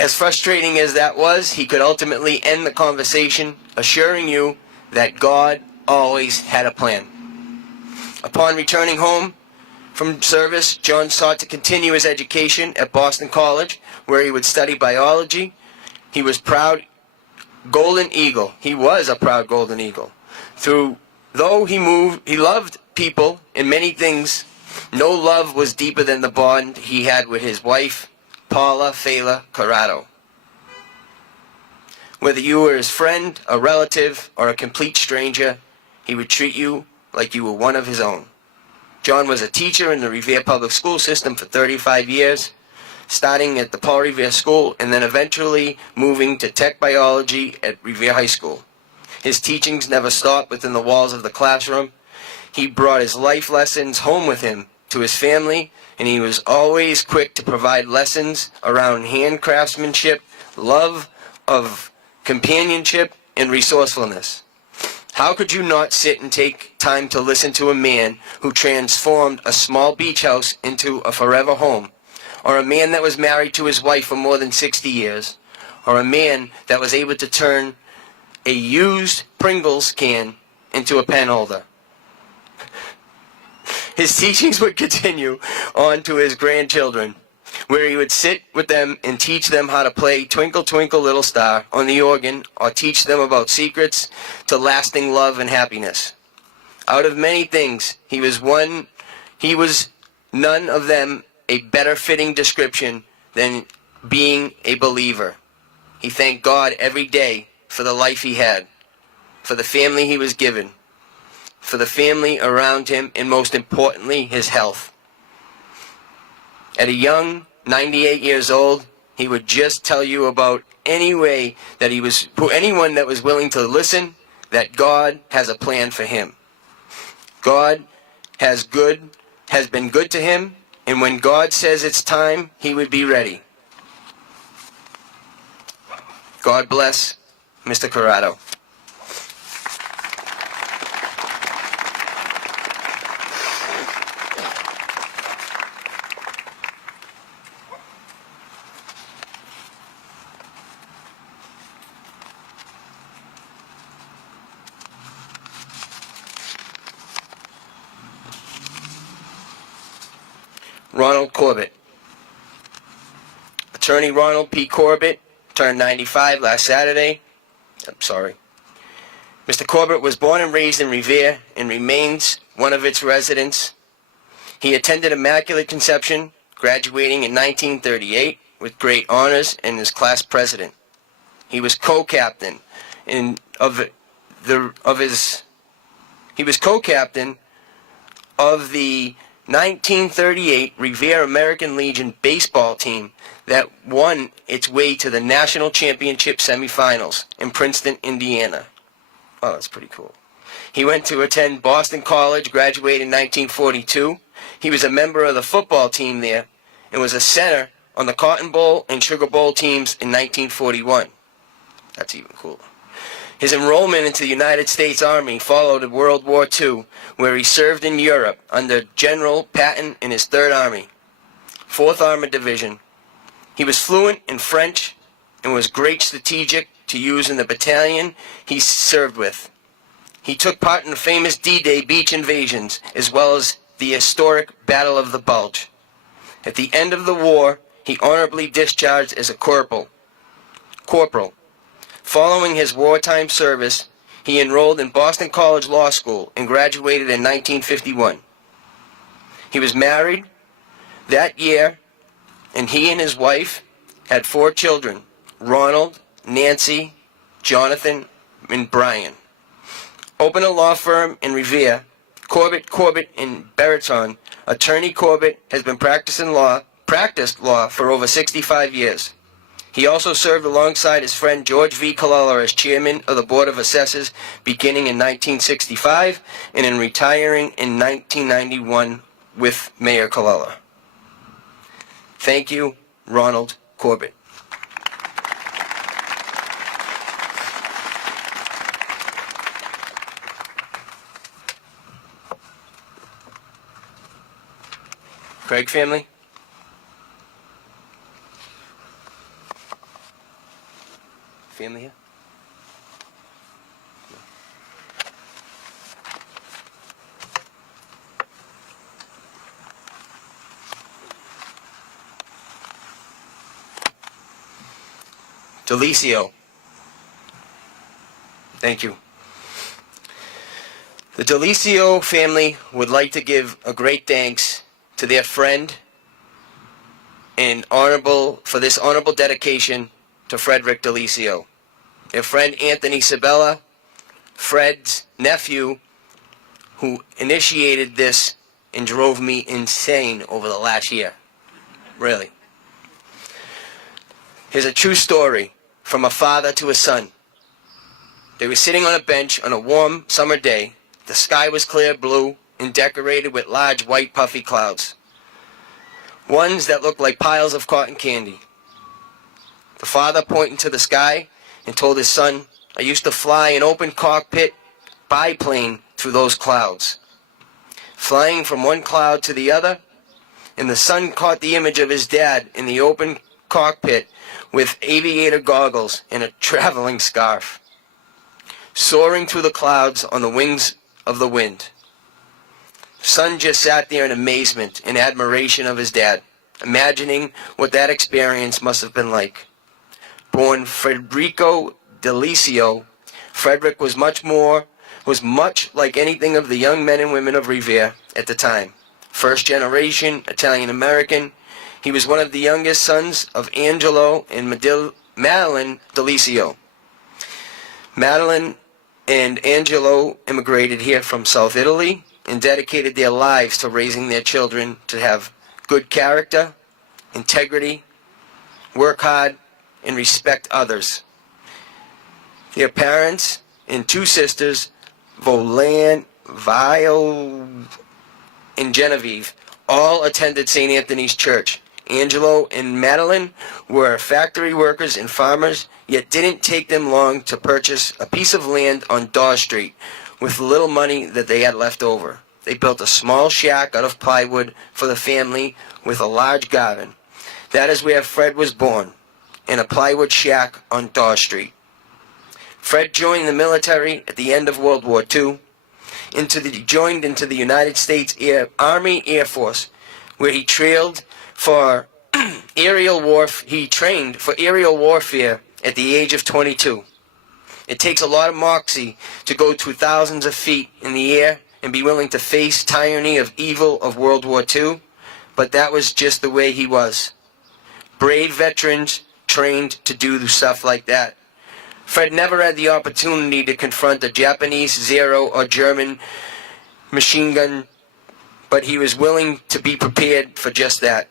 As frustrating as that was, he could ultimately end the conversation, assuring you that God always had a plan. Upon returning home from service, John sought to continue his education at Boston College, where he would study biology. He was proud Golden Eagle. He was a proud Golden Eagle. Though he loved people and many things, no love was deeper than the bond he had with his wife, Paula Fela Corrado. Whether you were his friend, a relative, or a complete stranger, he would treat you like you were one of his own. John was a teacher in the Revere public school system for 35 years, starting at the Paul Revere School and then eventually moving to tech biology at Revere High School. His teachings never stopped within the walls of the classroom. He brought his life lessons home with him to his family, and he was always quick to provide lessons around hand craftsmanship, love of companionship and resourcefulness. How could you not sit and take time to listen to a man who transformed a small beach house into a forever home, or a man that was married to his wife for more than 60 years, or a man that was able to turn a used Pringles can into a pen holder? His teachings would continue on to his grandchildren, where he would sit with them and teach them how to play Twinkle Twinkle Little Star on the organ, or teach them about secrets to lasting love and happiness. Out of many things, he was none of them a better fitting description than being a believer. He thanked God every day for the life he had, for the family he was given, for the family around him, and most importantly, his health. At a young 98 years old, he would just tell you about anyone that was willing to listen, that God has a plan for him. God has been good to him, and when God says it's time, he would be ready. God bless Mr. Corrado. Ronald Corbett. Attorney Ronald P. Corbett turned 95 last Saturday. Mr. Corbett was born and raised in Revere and remains one of its residents. He attended Immaculate Conception, graduating in 1938 with great honors and as class president. He was co-captain of the 1938 Revere American Legion baseball team that won its way to the national championship semifinals in Princeton, Indiana. Oh, that's pretty cool. He went to attend Boston College, graduated in 1942. He was a member of the football team there and was a center on the Cotton Bowl and Sugar Bowl teams in 1941. That's even cooler. His enrollment into the United States Army followed in World War II, where he served in Europe under General Patton in his 3rd Army, 4th Armored Division. He was fluent in French and was great strategic to use in the battalion he served with. He took part in the famous D-Day beach invasions, as well as the historic Battle of the Bulge. At the end of the war, he honorably discharged as a corporal. Following his wartime service, he enrolled in Boston College Law School and graduated in 1951. He was married that year, and he and his wife had 4 children: Ronald, Nancy, Jonathan, and Brian. Opened a law firm in Revere, Corbett and Beraton. Attorney Corbett has been practiced law for over 65 years. He also served alongside his friend George V. Colella as chairman of the Board of Assessors beginning in 1965 and in retiring in 1991 with Mayor Colella. Thank you, Ronald Corbett. Craig family? Family here? Delicio. Thank you. The Delicio family would like to give a great thanks to their friend and for this honorable dedication to Frederick Delicio. Their friend Anthony Sabella, Fred's nephew, who initiated this and drove me insane over the last year. Really. Here's a true story from a father to a son. They were sitting on a bench on a warm summer day. The sky was clear blue and decorated with large white puffy clouds, ones that looked like piles of cotton candy. The father, pointing to the sky, and told his son, "I used to fly an open cockpit biplane through those clouds." Flying from one cloud to the other, and the son caught the image of his dad in the open cockpit with aviator goggles and a traveling scarf, soaring through the clouds on the wings of the wind. Son just sat there in amazement and admiration of his dad, imagining what that experience must have been like. Born Federico Delisio, Frederick was much like anything of the young men and women of Revere at the time. First generation Italian-American, he was one of the youngest sons of Angelo and Madeline Delisio. Madeline and Angelo immigrated here from South Italy and dedicated their lives to raising their children to have good character, integrity, work hard, and respect others. Their parents and two sisters, Vio, and Genevieve, all attended St. Anthony's Church. Angelo and Madeline were factory workers and farmers, yet didn't take them long to purchase a piece of land on Dawes Street with the little money that they had left over. They built a small shack out of plywood for the family with a large garden. That is where Fred was born, in a plywood shack on Dawes Street. Fred joined the military at the end of World War II, joined into the United States Army Air Force, where he trained for aerial warfare at the age of 22. It takes a lot of moxie to go to thousands of feet in the air and be willing to face tyranny of evil of World War II, but that was just the way he was. Brave veterans trained to do stuff like that. Fred never had the opportunity to confront a Japanese Zero or German machine gun, but he was willing to be prepared for just that.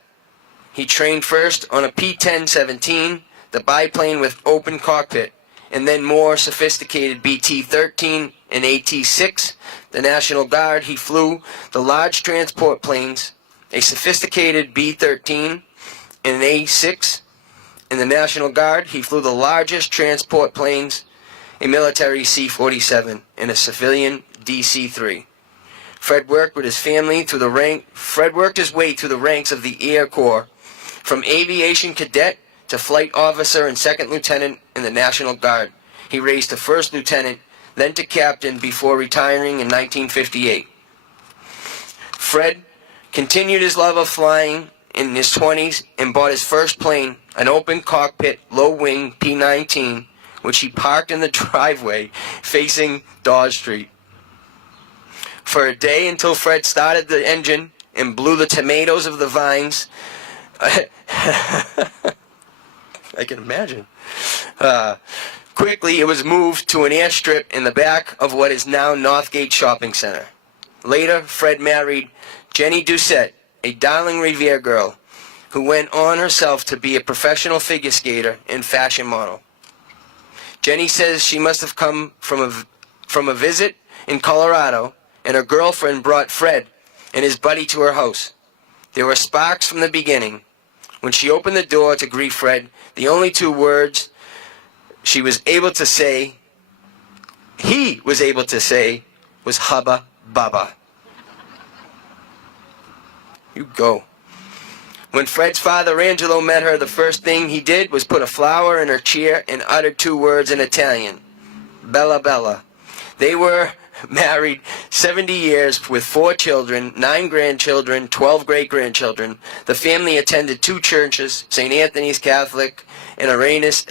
He trained first on a P-10-17, the biplane with open cockpit, and then more sophisticated BT-13 and AT-6. The National Guard, he flew the large transport planes, a sophisticated B-13 and an A-6. In the National Guard, he flew the largest transport planes, a military C-47 and a civilian DC-3. Fred worked his way through the ranks of the Air Corps, from aviation cadet to flight officer and second lieutenant in the National Guard. He raised to first lieutenant, then to captain before retiring in 1958. Fred continued his love of flying in his 20s and bought his first plane, an open cockpit, low-wing P-19, which he parked in the driveway facing Dawes Street. For a day until Fred started the engine and blew the tomatoes of the vines. I can imagine. Quickly, it was moved to an airstrip in the back of what is now Northgate Shopping Center. Later, Fred married Jenny Doucette, a darling Revere girl, who went on herself to be a professional figure skater and fashion model. Jenny says she must have come from a visit in Colorado, and her girlfriend brought Fred and his buddy to her house. There were sparks from the beginning. When she opened the door to greet Fred, the only two words he was able to say, was Hubba Bubba. You go. When Fred's father, Angelo, met her, the first thing he did was put a flower in her chair and uttered two words in Italian, Bella Bella. They were married 70 years with 4 children, 9 grandchildren, 12 great-grandchildren. The family attended 2 churches, St. Anthony's Catholic and Arenas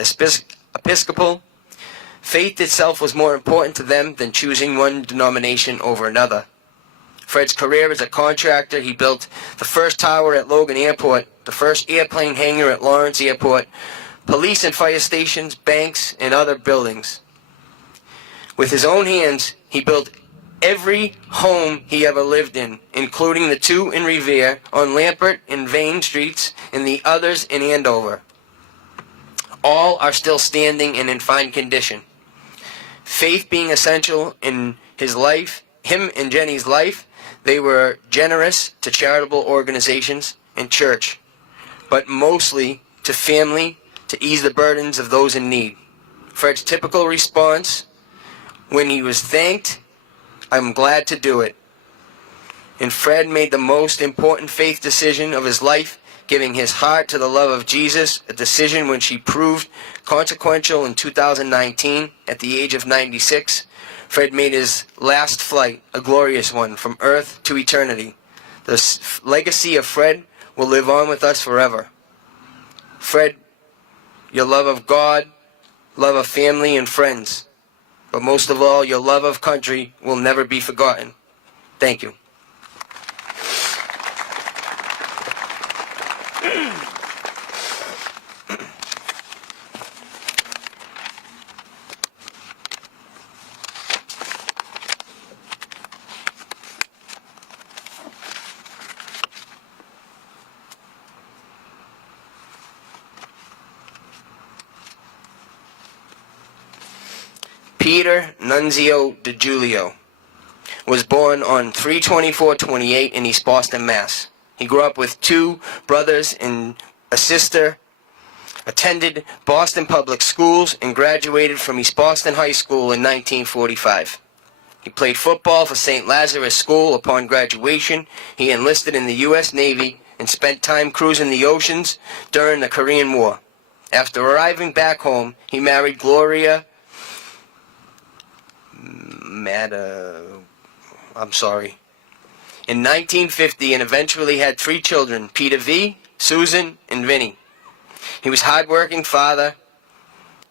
Episcopal. Faith itself was more important to them than choosing one denomination over another. Fred's career as a contractor, he built the first tower at Logan Airport, the first airplane hangar at Lawrence Airport, police and fire stations, banks, and other buildings. With his own hands, he built every home he ever lived in, including the 2 in Revere, on Lampert and Vane Streets, and the others in Andover. All are still standing and in fine condition. Faith being essential in him and Jenny's life, they were generous to charitable organizations and church, but mostly to family to ease the burdens of those in need. Fred's typical response when he was thanked, "I'm glad to do it." And Fred made the most important faith decision of his life, giving his heart to the love of Jesus, a decision which he proved consequential in 2019 at the age of 96. Fred made his last flight a glorious one from earth to eternity. The legacy of Fred will live on with us forever. Fred, your love of God, love of family and friends, but most of all, your love of country will never be forgotten. Thank you. Peter Nunzio DiGiulio was born on 3/24/28 in East Boston, Mass. He grew up with two brothers and a sister, attended Boston Public Schools, and graduated from East Boston High School in 1945. He played football for St. Lazarus School. Upon graduation, he enlisted in the U.S. Navy and spent time cruising the oceans during the Korean War. After arriving back home, he married Gloria in 1950 and eventually had three children, Peter V., Susan, and Vinny. He was a hard-working father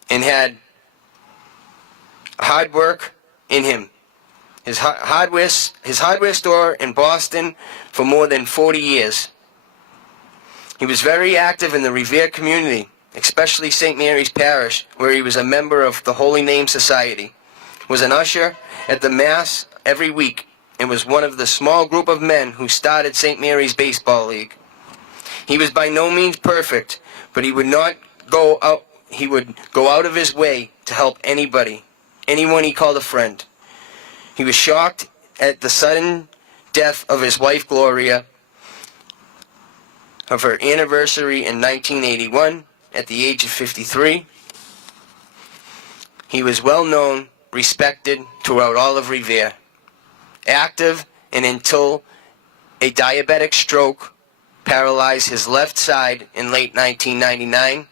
and had hard work in him. His hardware store in Boston for more than 40 years. He was very active in the Revere community, especially St. Mary's Parish, where he was a member of the Holy Name Society, was an usher at the Mass every week, and was one of the small group of men who started St. Mary's Baseball League. He was by no means perfect, but he would go out of his way to help anybody, anyone he called a friend. He was shocked at the sudden death of his wife Gloria, of her anniversary in 1981 at the age of 53. He was well known, respected throughout all of Revere. Active and until a diabetic stroke paralyzed his left side in late 1999,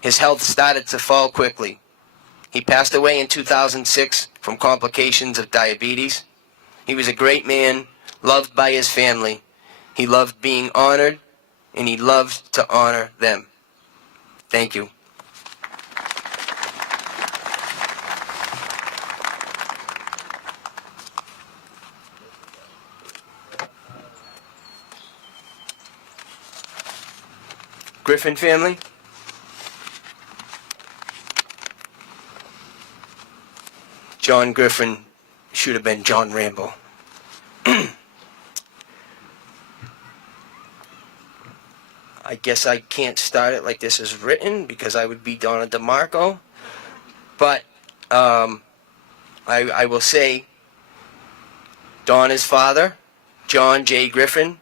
his health started to fall quickly. He passed away in 2006 from complications of diabetes. He was a great man, loved by his family. He loved being honored, and he loved to honor them. Thank you. Griffin family. John Griffin should have been John Rambo. I guess I can't start it like this is written because I would be Donna DeMarco. But I will say Donna's father, John J. Griffin,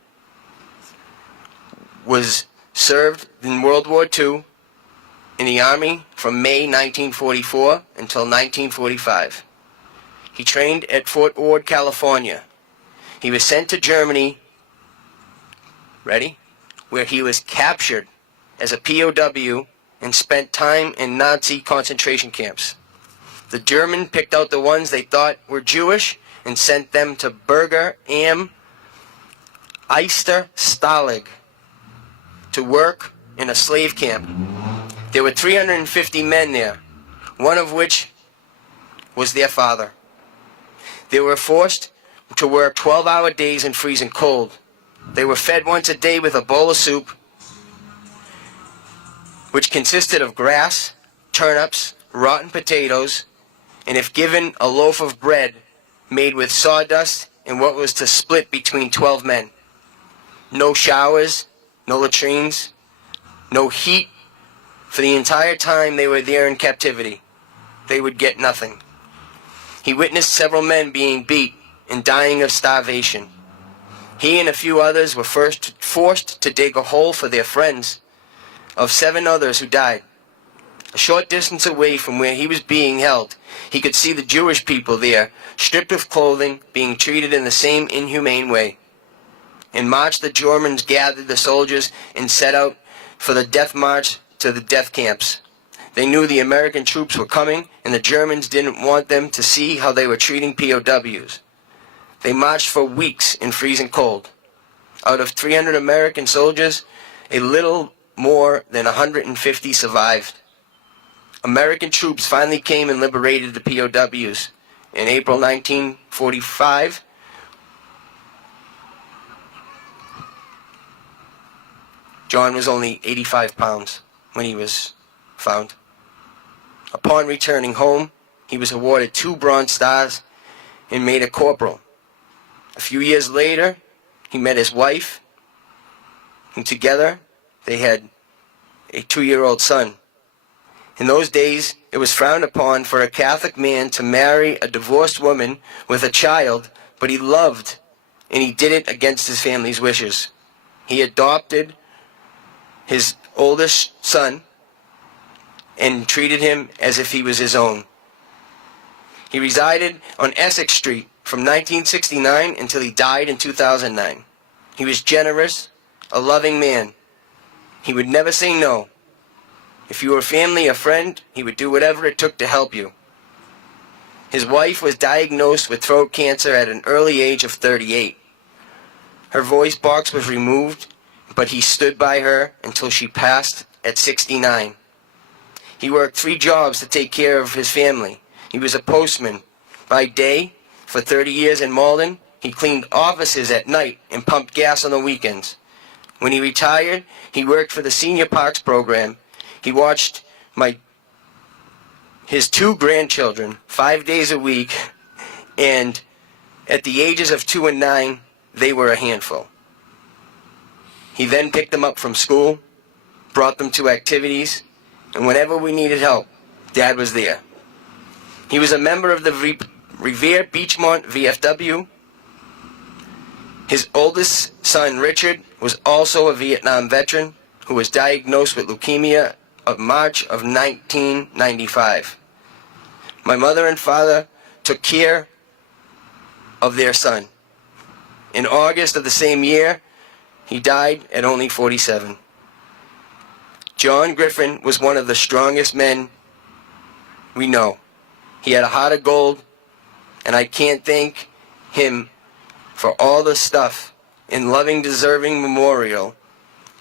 was served in World War II in the Army from May 1944 until 1945. He trained at Fort Ord, California. He was sent to Germany, ready, where he was captured as a POW and spent time in Nazi concentration camps. The Germans picked out the ones they thought were Jewish and sent them to Berger am Eisterstalag to work in a slave camp. There were 350 men there, one of which was their father. They were forced to work 12-hour days in freezing cold. They were fed once a day with a bowl of soup, which consisted of grass, turnips, rotten potatoes, and if given, a loaf of bread made with sawdust and what was to split between 12 men. No showers, no latrines, no heat. For the entire time they were there in captivity, they would get nothing. He witnessed several men being beat and dying of starvation. He and a few others were first forced to dig a hole for their friends. Of 7 others who died, A short distance away from where he was being held, he could see the Jewish people there, stripped of clothing, being treated in the same inhumane way. In March, the Germans gathered the soldiers and set out for the death march to the death camps. They knew the American troops were coming, and the Germans didn't want them to see how they were treating POWs. They marched for weeks in freezing cold. Out of 300 American soldiers, a little more than 150 survived. American troops finally came and liberated the POWs. In April 1945, John was only 85 pounds when he was found. Upon returning home, he was awarded 2 Bronze Stars and made a corporal. A few years later, he met his wife, and together they had a 2-year-old son. In those days, it was frowned upon for a Catholic man to marry a divorced woman with a child, but he loved, and he did it against his family's wishes. He adopted his oldest son and treated him as if he was his own. He resided on Essex Street from 1969 until he died in 2009. He was generous, a loving man. He would never say no. If you were family or friend, he would do whatever it took to help you. His wife was diagnosed with throat cancer at an early age of 38. Her voice box was removed, but he stood by her until she passed at 69. He worked 3 jobs to take care of his family. He was a postman. By day, for 30 years in Malden, he cleaned offices at night and pumped gas on the weekends. When he retired, he worked for the Senior Parks program. He watched his 2 grandchildren 5 days a week, and at the ages of 2 and 9, they were a handful. He then picked them up from school, brought them to activities, and whenever we needed help, Dad was there. He was a member of the Revere Beachmont VFW. His oldest son, Richard, was also a Vietnam veteran who was diagnosed with leukemia of March of 1995. My mother and father took care of their son. In August of the same year, he died at only 47. John Griffin was one of the strongest men we know. He had a heart of gold, and I can't thank him for all the stuff in Loving Deserving Memorial.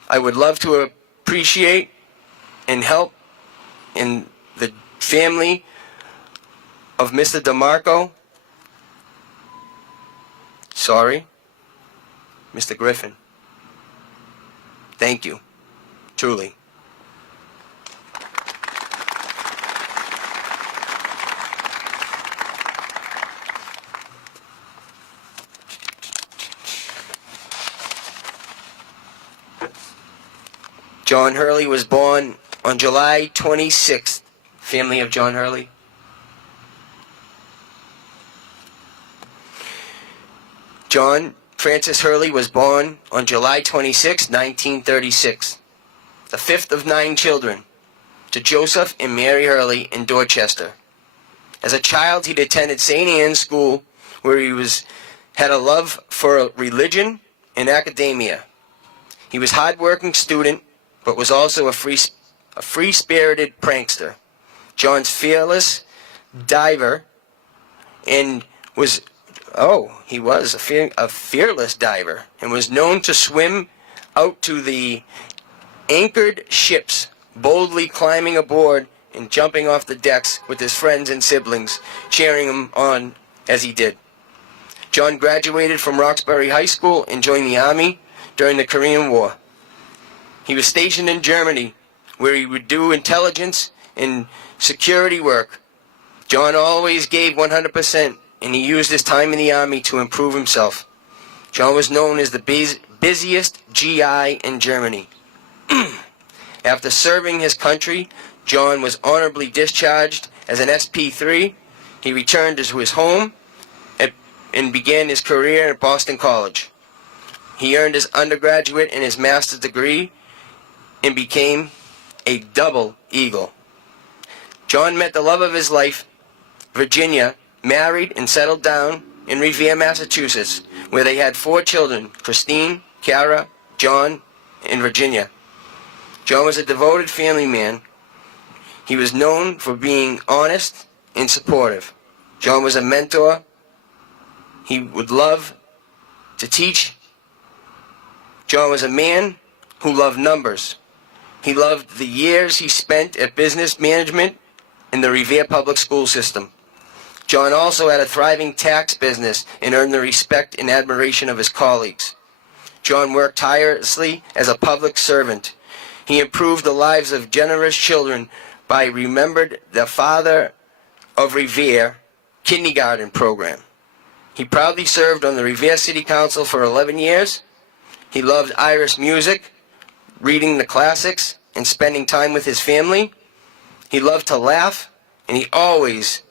I would love to appreciate and help in the family of Mr. DeMarco. Sorry, Mr. Griffin. Thank you, truly. John Hurley was born on July 26th. Family of John Hurley. John Francis Hurley was born on July 26, 1936, the 5th of 9 children, to Joseph and Mary Hurley in Dorchester. As a child, he'd attended St. Anne's School, where he had a love for religion and academia. He was a hard-working student, but was also a free-spirited prankster. John's fearless diver and was a fearless diver and was known to swim out to the anchored ships, boldly climbing aboard and jumping off the decks with his friends and siblings, cheering him on as he did. John graduated from Roxbury High School and joined the Army during the Korean War. He was stationed in Germany, where he would do intelligence and security work. John always gave 100%, and he used his time in the Army to improve himself. John was known as the busiest GI in Germany. After serving his country, John was honorably discharged as an SP3. He returned to his home and began his career at Boston College. He earned his undergraduate and his master's degree and became a double Eagle. John met the love of his life, Virginia, married and settled down in Revere, Massachusetts, where they had 4 children, Christine, Kara, John, and Virginia. John was a devoted family man. He was known for being honest and supportive. John was a mentor. He would love to teach. John was a man who loved numbers. He loved the years he spent at business management in the Revere public school system. John also had a thriving tax business and earned the respect and admiration of his colleagues. John worked tirelessly as a public servant. He improved the lives of generous children by remembered the Father of Revere kindergarten program. He proudly served on the Revere City Council for 11 years. He loved Irish music, reading the classics, and spending time with his family. He loved to laugh, and he always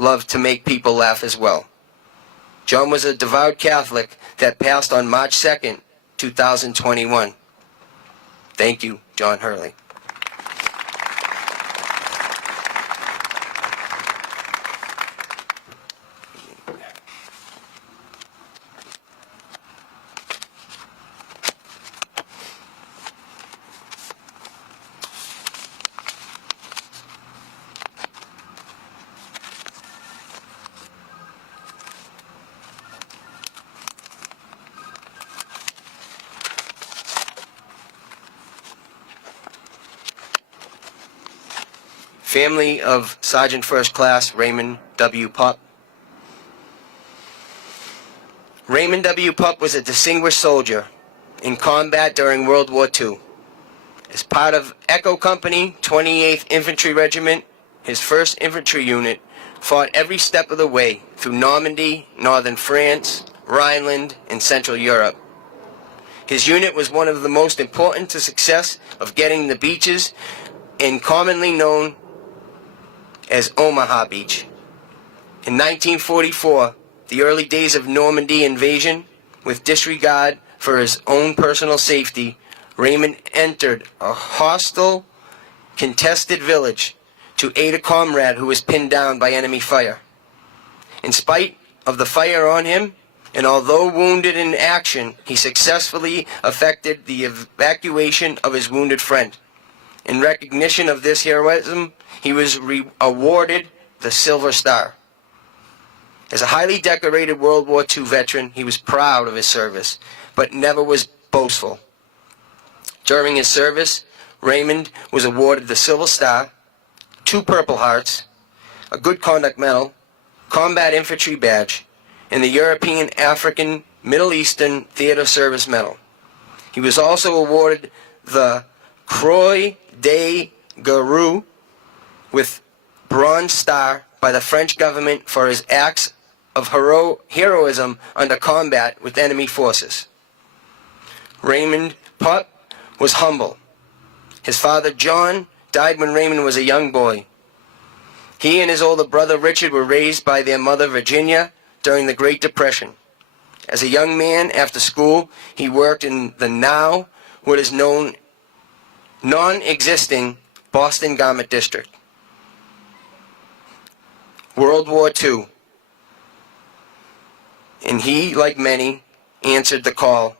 loved to make people laugh as well. John was a devout Catholic that passed on March 2nd, 2021. Thank you, John Hurley. Family of Sergeant First Class Raymond W. Pupp. Raymond W. Pupp was a distinguished soldier in combat during World War II. As part of Echo Company, 28th Infantry Regiment, his 1st Infantry Unit fought every step of the way through Normandy, northern France, Rhineland, and Central Europe. His unit was one of the most important to success of getting the beaches, and commonly known as Omaha Beach. In 1944, the early days of Normandy invasion, with disregard for his own personal safety, Raymond entered a hostile, contested village to aid a comrade who was pinned down by enemy fire. In spite of the fire on him, and although wounded in action, he successfully effected the evacuation of his wounded friend. In recognition of this heroism, he was awarded the Silver Star. As a highly decorated World War II veteran, he was proud of his service, but never was boastful. During his service, Raymond was awarded the Silver Star, 2 Purple Hearts, a Good Conduct Medal, Combat Infantry Badge, and the European, African, Middle Eastern Theater Service Medal. He was also awarded the Croix de Guerre with Bronze Star by the French government for his acts of heroism under combat with enemy forces. Raymond Pupp was humble. His father, John, died when Raymond was a young boy. He and his older brother, Richard, were raised by their mother, Virginia, during the Great Depression. As a young man, after school, he worked in the now what is known non-existing Boston Garment District. World War II. And he, like many, answered the call,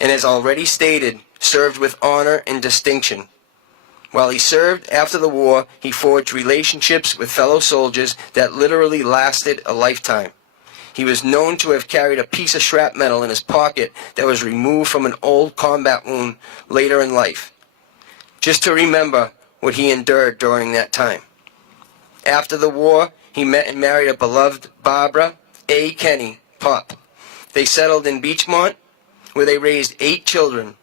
and as already stated, served with honor and distinction. While he served after the war, he forged relationships with fellow soldiers that literally lasted a lifetime. He was known to have carried a piece of shrapnel in his pocket that was removed from an old combat wound later in life, just to remember what he endured during that time. After the war, he met and married a beloved Barbara A. Kenny Pupp. They settled in Beachmont, where they raised 8 children,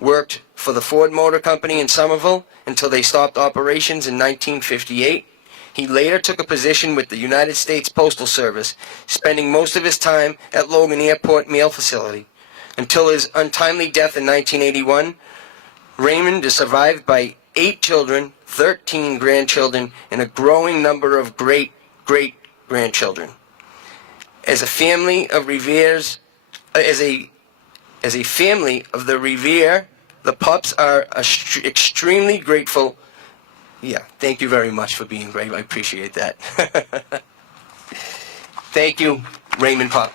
worked for the Ford Motor Company in Somerville until they stopped operations in 1958. He later took a position with the United States Postal Service, spending most of his time at Logan Airport Mail Facility. Until his untimely death in 1981, Raymond is survived by 8 children, 13 grandchildren, and a growing number of great-great-grandchildren. As a family of Revere's, as a family of the Revere, the Pupps are extremely grateful Yeah, thank you very much for being brave. I appreciate that. Thank you, Raymond Pop.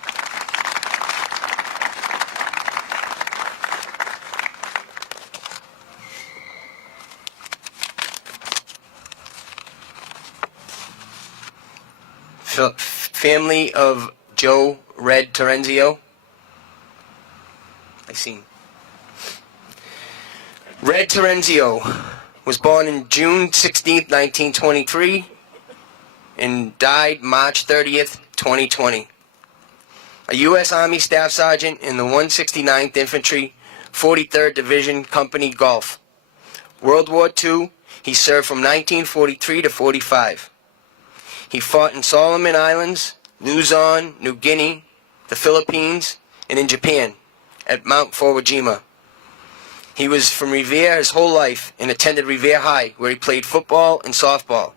Family of Joe Red Terenzio. I seen. Red Terenzio was born on June 16, 1923, and died March 30th, 2020. A U.S. Army Staff Sergeant in the 169th Infantry, 43rd Division, Company Gulf. World War II, he served from 1943 to 45. He fought in Solomon Islands, Luzon, New Guinea, the Philippines, and in Japan, at Mount Fujiwara. He was from Revere his whole life and attended Revere High, where he played football and softball.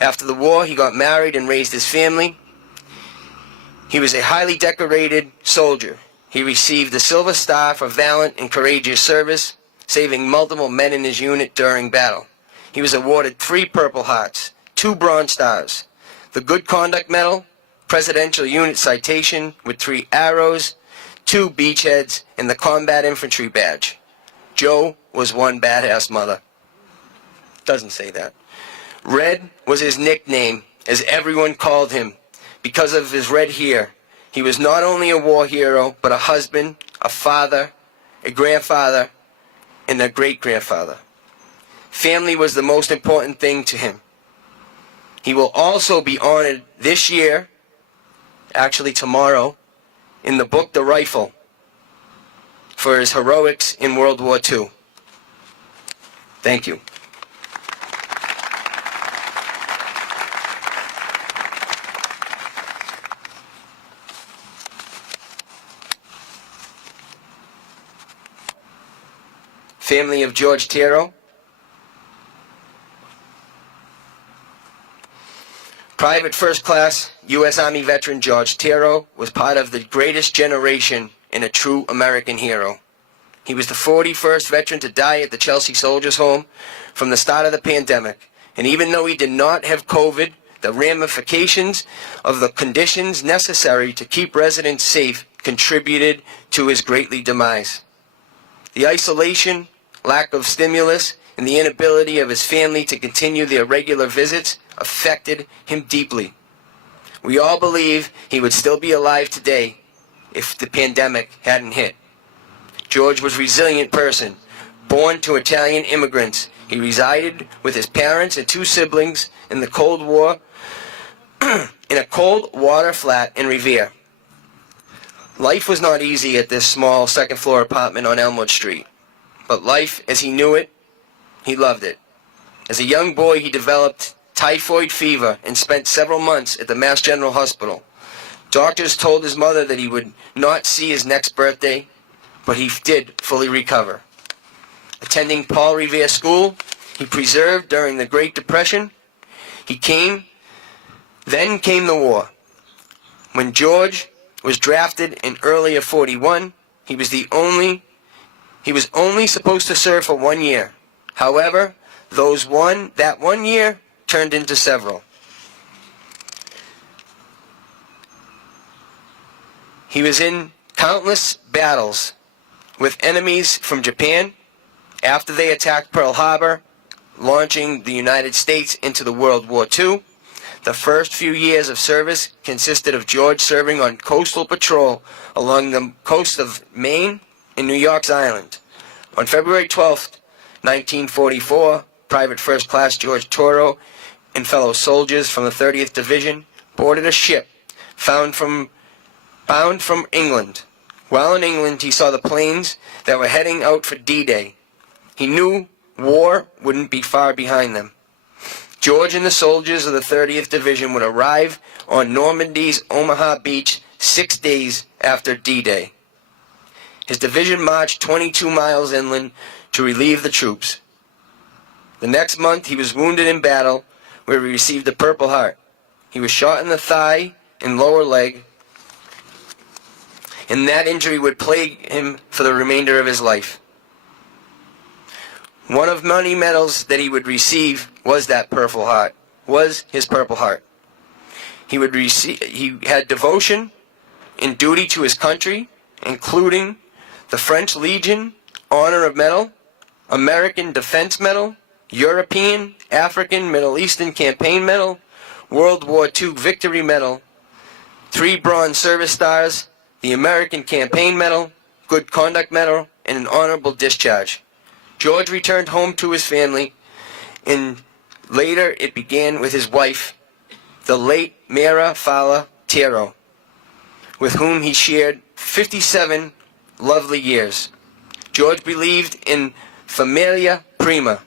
After the war, he got married and raised his family. He was a highly decorated soldier. He received the Silver Star for valiant and courageous service, saving multiple men in his unit during battle. He was awarded 3 Purple Hearts, 2 Bronze Stars, the Good Conduct Medal, Presidential Unit Citation with 3 arrows, 2 beachheads, and the Combat Infantry Badge. Joe was one badass mother. Doesn't say that. Red was his nickname, as everyone called him, because of his red hair. He was not only a war hero, but a husband, a father, a grandfather, and a great-grandfather. Family was the most important thing to him. He will also be honored this year, actually tomorrow, in the book The Rifle, for his heroics in World War II. Thank you. Family of George Tero. Private First Class U.S. Army veteran George Tero was part of the greatest generation and a true American hero. He was the 41st veteran to die at the Chelsea Soldiers Home from the start of the pandemic. And even though he did not have COVID, the ramifications of the conditions necessary to keep residents safe contributed to his greatly demise. The isolation, lack of stimulus, and the inability of his family to continue their regular visits affected him deeply. We all believe he would still be alive today if the pandemic hadn't hit. George was a resilient person, born to Italian immigrants. He resided with his parents and 2 siblings in the Cold War, in a cold water flat in Revere. Life was not easy at this small second-floor apartment on Elmwood Street, but life as he knew it, he loved it. As a young boy, he developed typhoid fever and spent several months at the Mass General Hospital. Doctors told his mother that he would not see his next birthday, but he did fully recover. Attending Paul Revere School, he preserved during the Great Depression. Then came the war. When George was drafted in early of 41, he was only supposed to serve for 1 year. However, that 1 year turned into several. He was in countless battles with enemies from Japan after they attacked Pearl Harbor, launching the United States into the World War II. The first few years of service consisted of George serving on coastal patrol along the coast of Maine and New York's Island. On February 12, 1944, Private First Class George Toro and fellow soldiers from the 30th Division boarded a ship bound from England. While in England, he saw the planes that were heading out for D-Day. He knew war wouldn't be far behind them. George and the soldiers of the 30th Division would arrive on Normandy's Omaha Beach 6 days after D-Day. His division marched 22 miles inland to relieve the troops. The next month, he was wounded in battle, where he received the Purple Heart. He was shot in the thigh and lower leg, and that injury would plague him for the remainder of his life. One of many medals that he would receive was that Purple Heart, was his Purple Heart. He had devotion and duty to his country, including the French Legion Honor of Medal, American Defense Medal, European, African, Middle Eastern Campaign Medal, World War II Victory Medal, 3 Bronze Service Stars, the American Campaign Medal, Good Conduct Medal, and an honorable discharge. George returned home to his family, and later it began with his wife, the late Mara Fala Tiro, with whom he shared 57 lovely years. George believed in familia prima,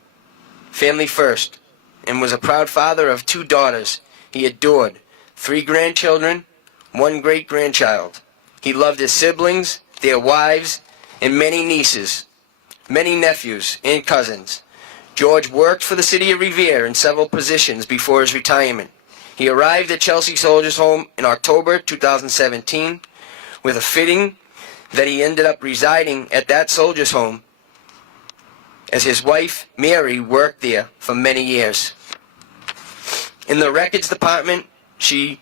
family first, and was a proud father of 2 daughters he adored, 3 grandchildren, 1 great-grandchild. He loved his siblings, their wives, and many nieces, many nephews and cousins. George worked for the city of Revere in several positions before his retirement. He arrived at Chelsea Soldiers Home in October 2017 with a fitting that he ended up residing at that Soldiers Home as his wife, Mary, worked there for many years. In the records department, she,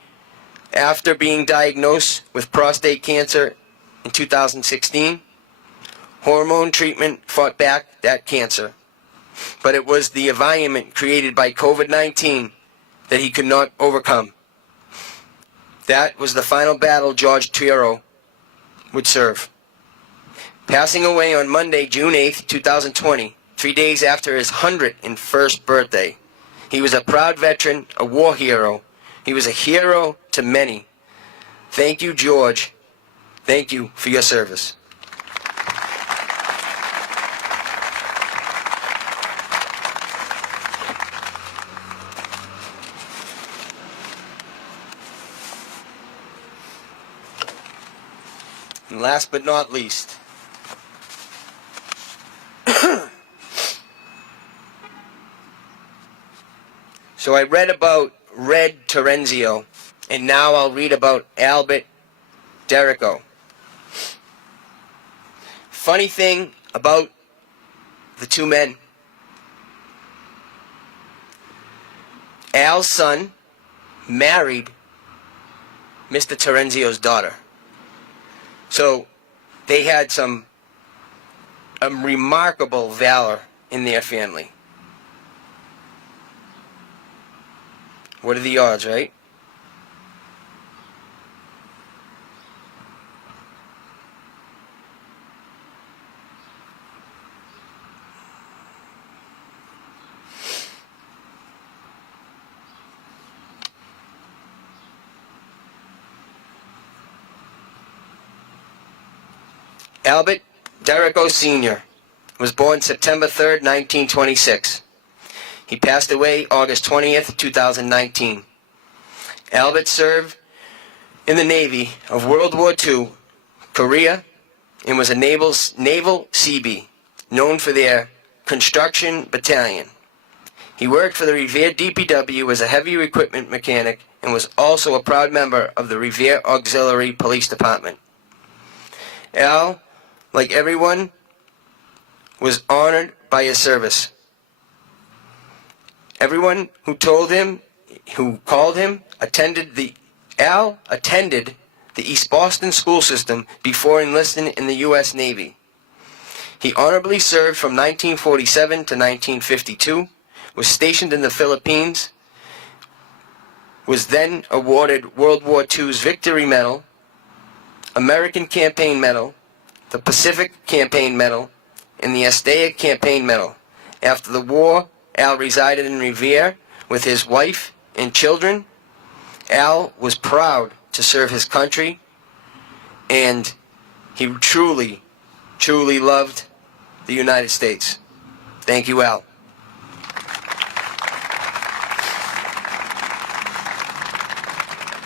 after being diagnosed with prostate cancer in 2016, hormone treatment fought back that cancer. But it was the environment created by COVID-19 that he could not overcome. That was the final battle George Tiro would serve. Passing away on Monday, June 8, 2020, 3 days after his 101st birthday. He was a proud veteran, a war hero. He was a hero to many. Thank you, George. Thank you for your service. And last but not least, so I read about Red Terenzio, and now I'll read about Albert Derrico. Funny thing about the 2 men, Al's son married Mr. Terenzio's daughter. So they had some remarkable valor in their family. What are the odds, right? Albert Derrico Sr. was born September 3rd, 1926. He passed away August 20th, 2019. Albert served in the Navy of World War II, Korea, and was a naval Seabee, known for their construction battalion. He worked for the Revere DPW as a heavy equipment mechanic and was also a proud member of the Revere Auxiliary Police Department. Al, like everyone, was honored by his service. Everyone who called him, attended the East Boston school system before enlisting in the U.S. Navy. He honorably served from 1947 to 1952, was stationed in the Philippines, was then awarded World War II's Victory Medal, American Campaign Medal, the Pacific Campaign Medal, and the Estella Campaign Medal. After the war, Al resided in Revere with his wife and children. Al was proud to serve his country, and he truly, truly loved the United States. Thank you, Al.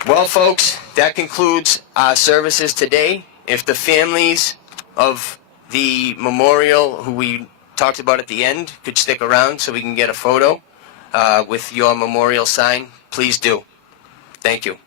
Well, folks, that concludes our services today. If the families of the memorial who we talked about at the end could stick around so we can get a photo with your memorial sign, please do. Thank you.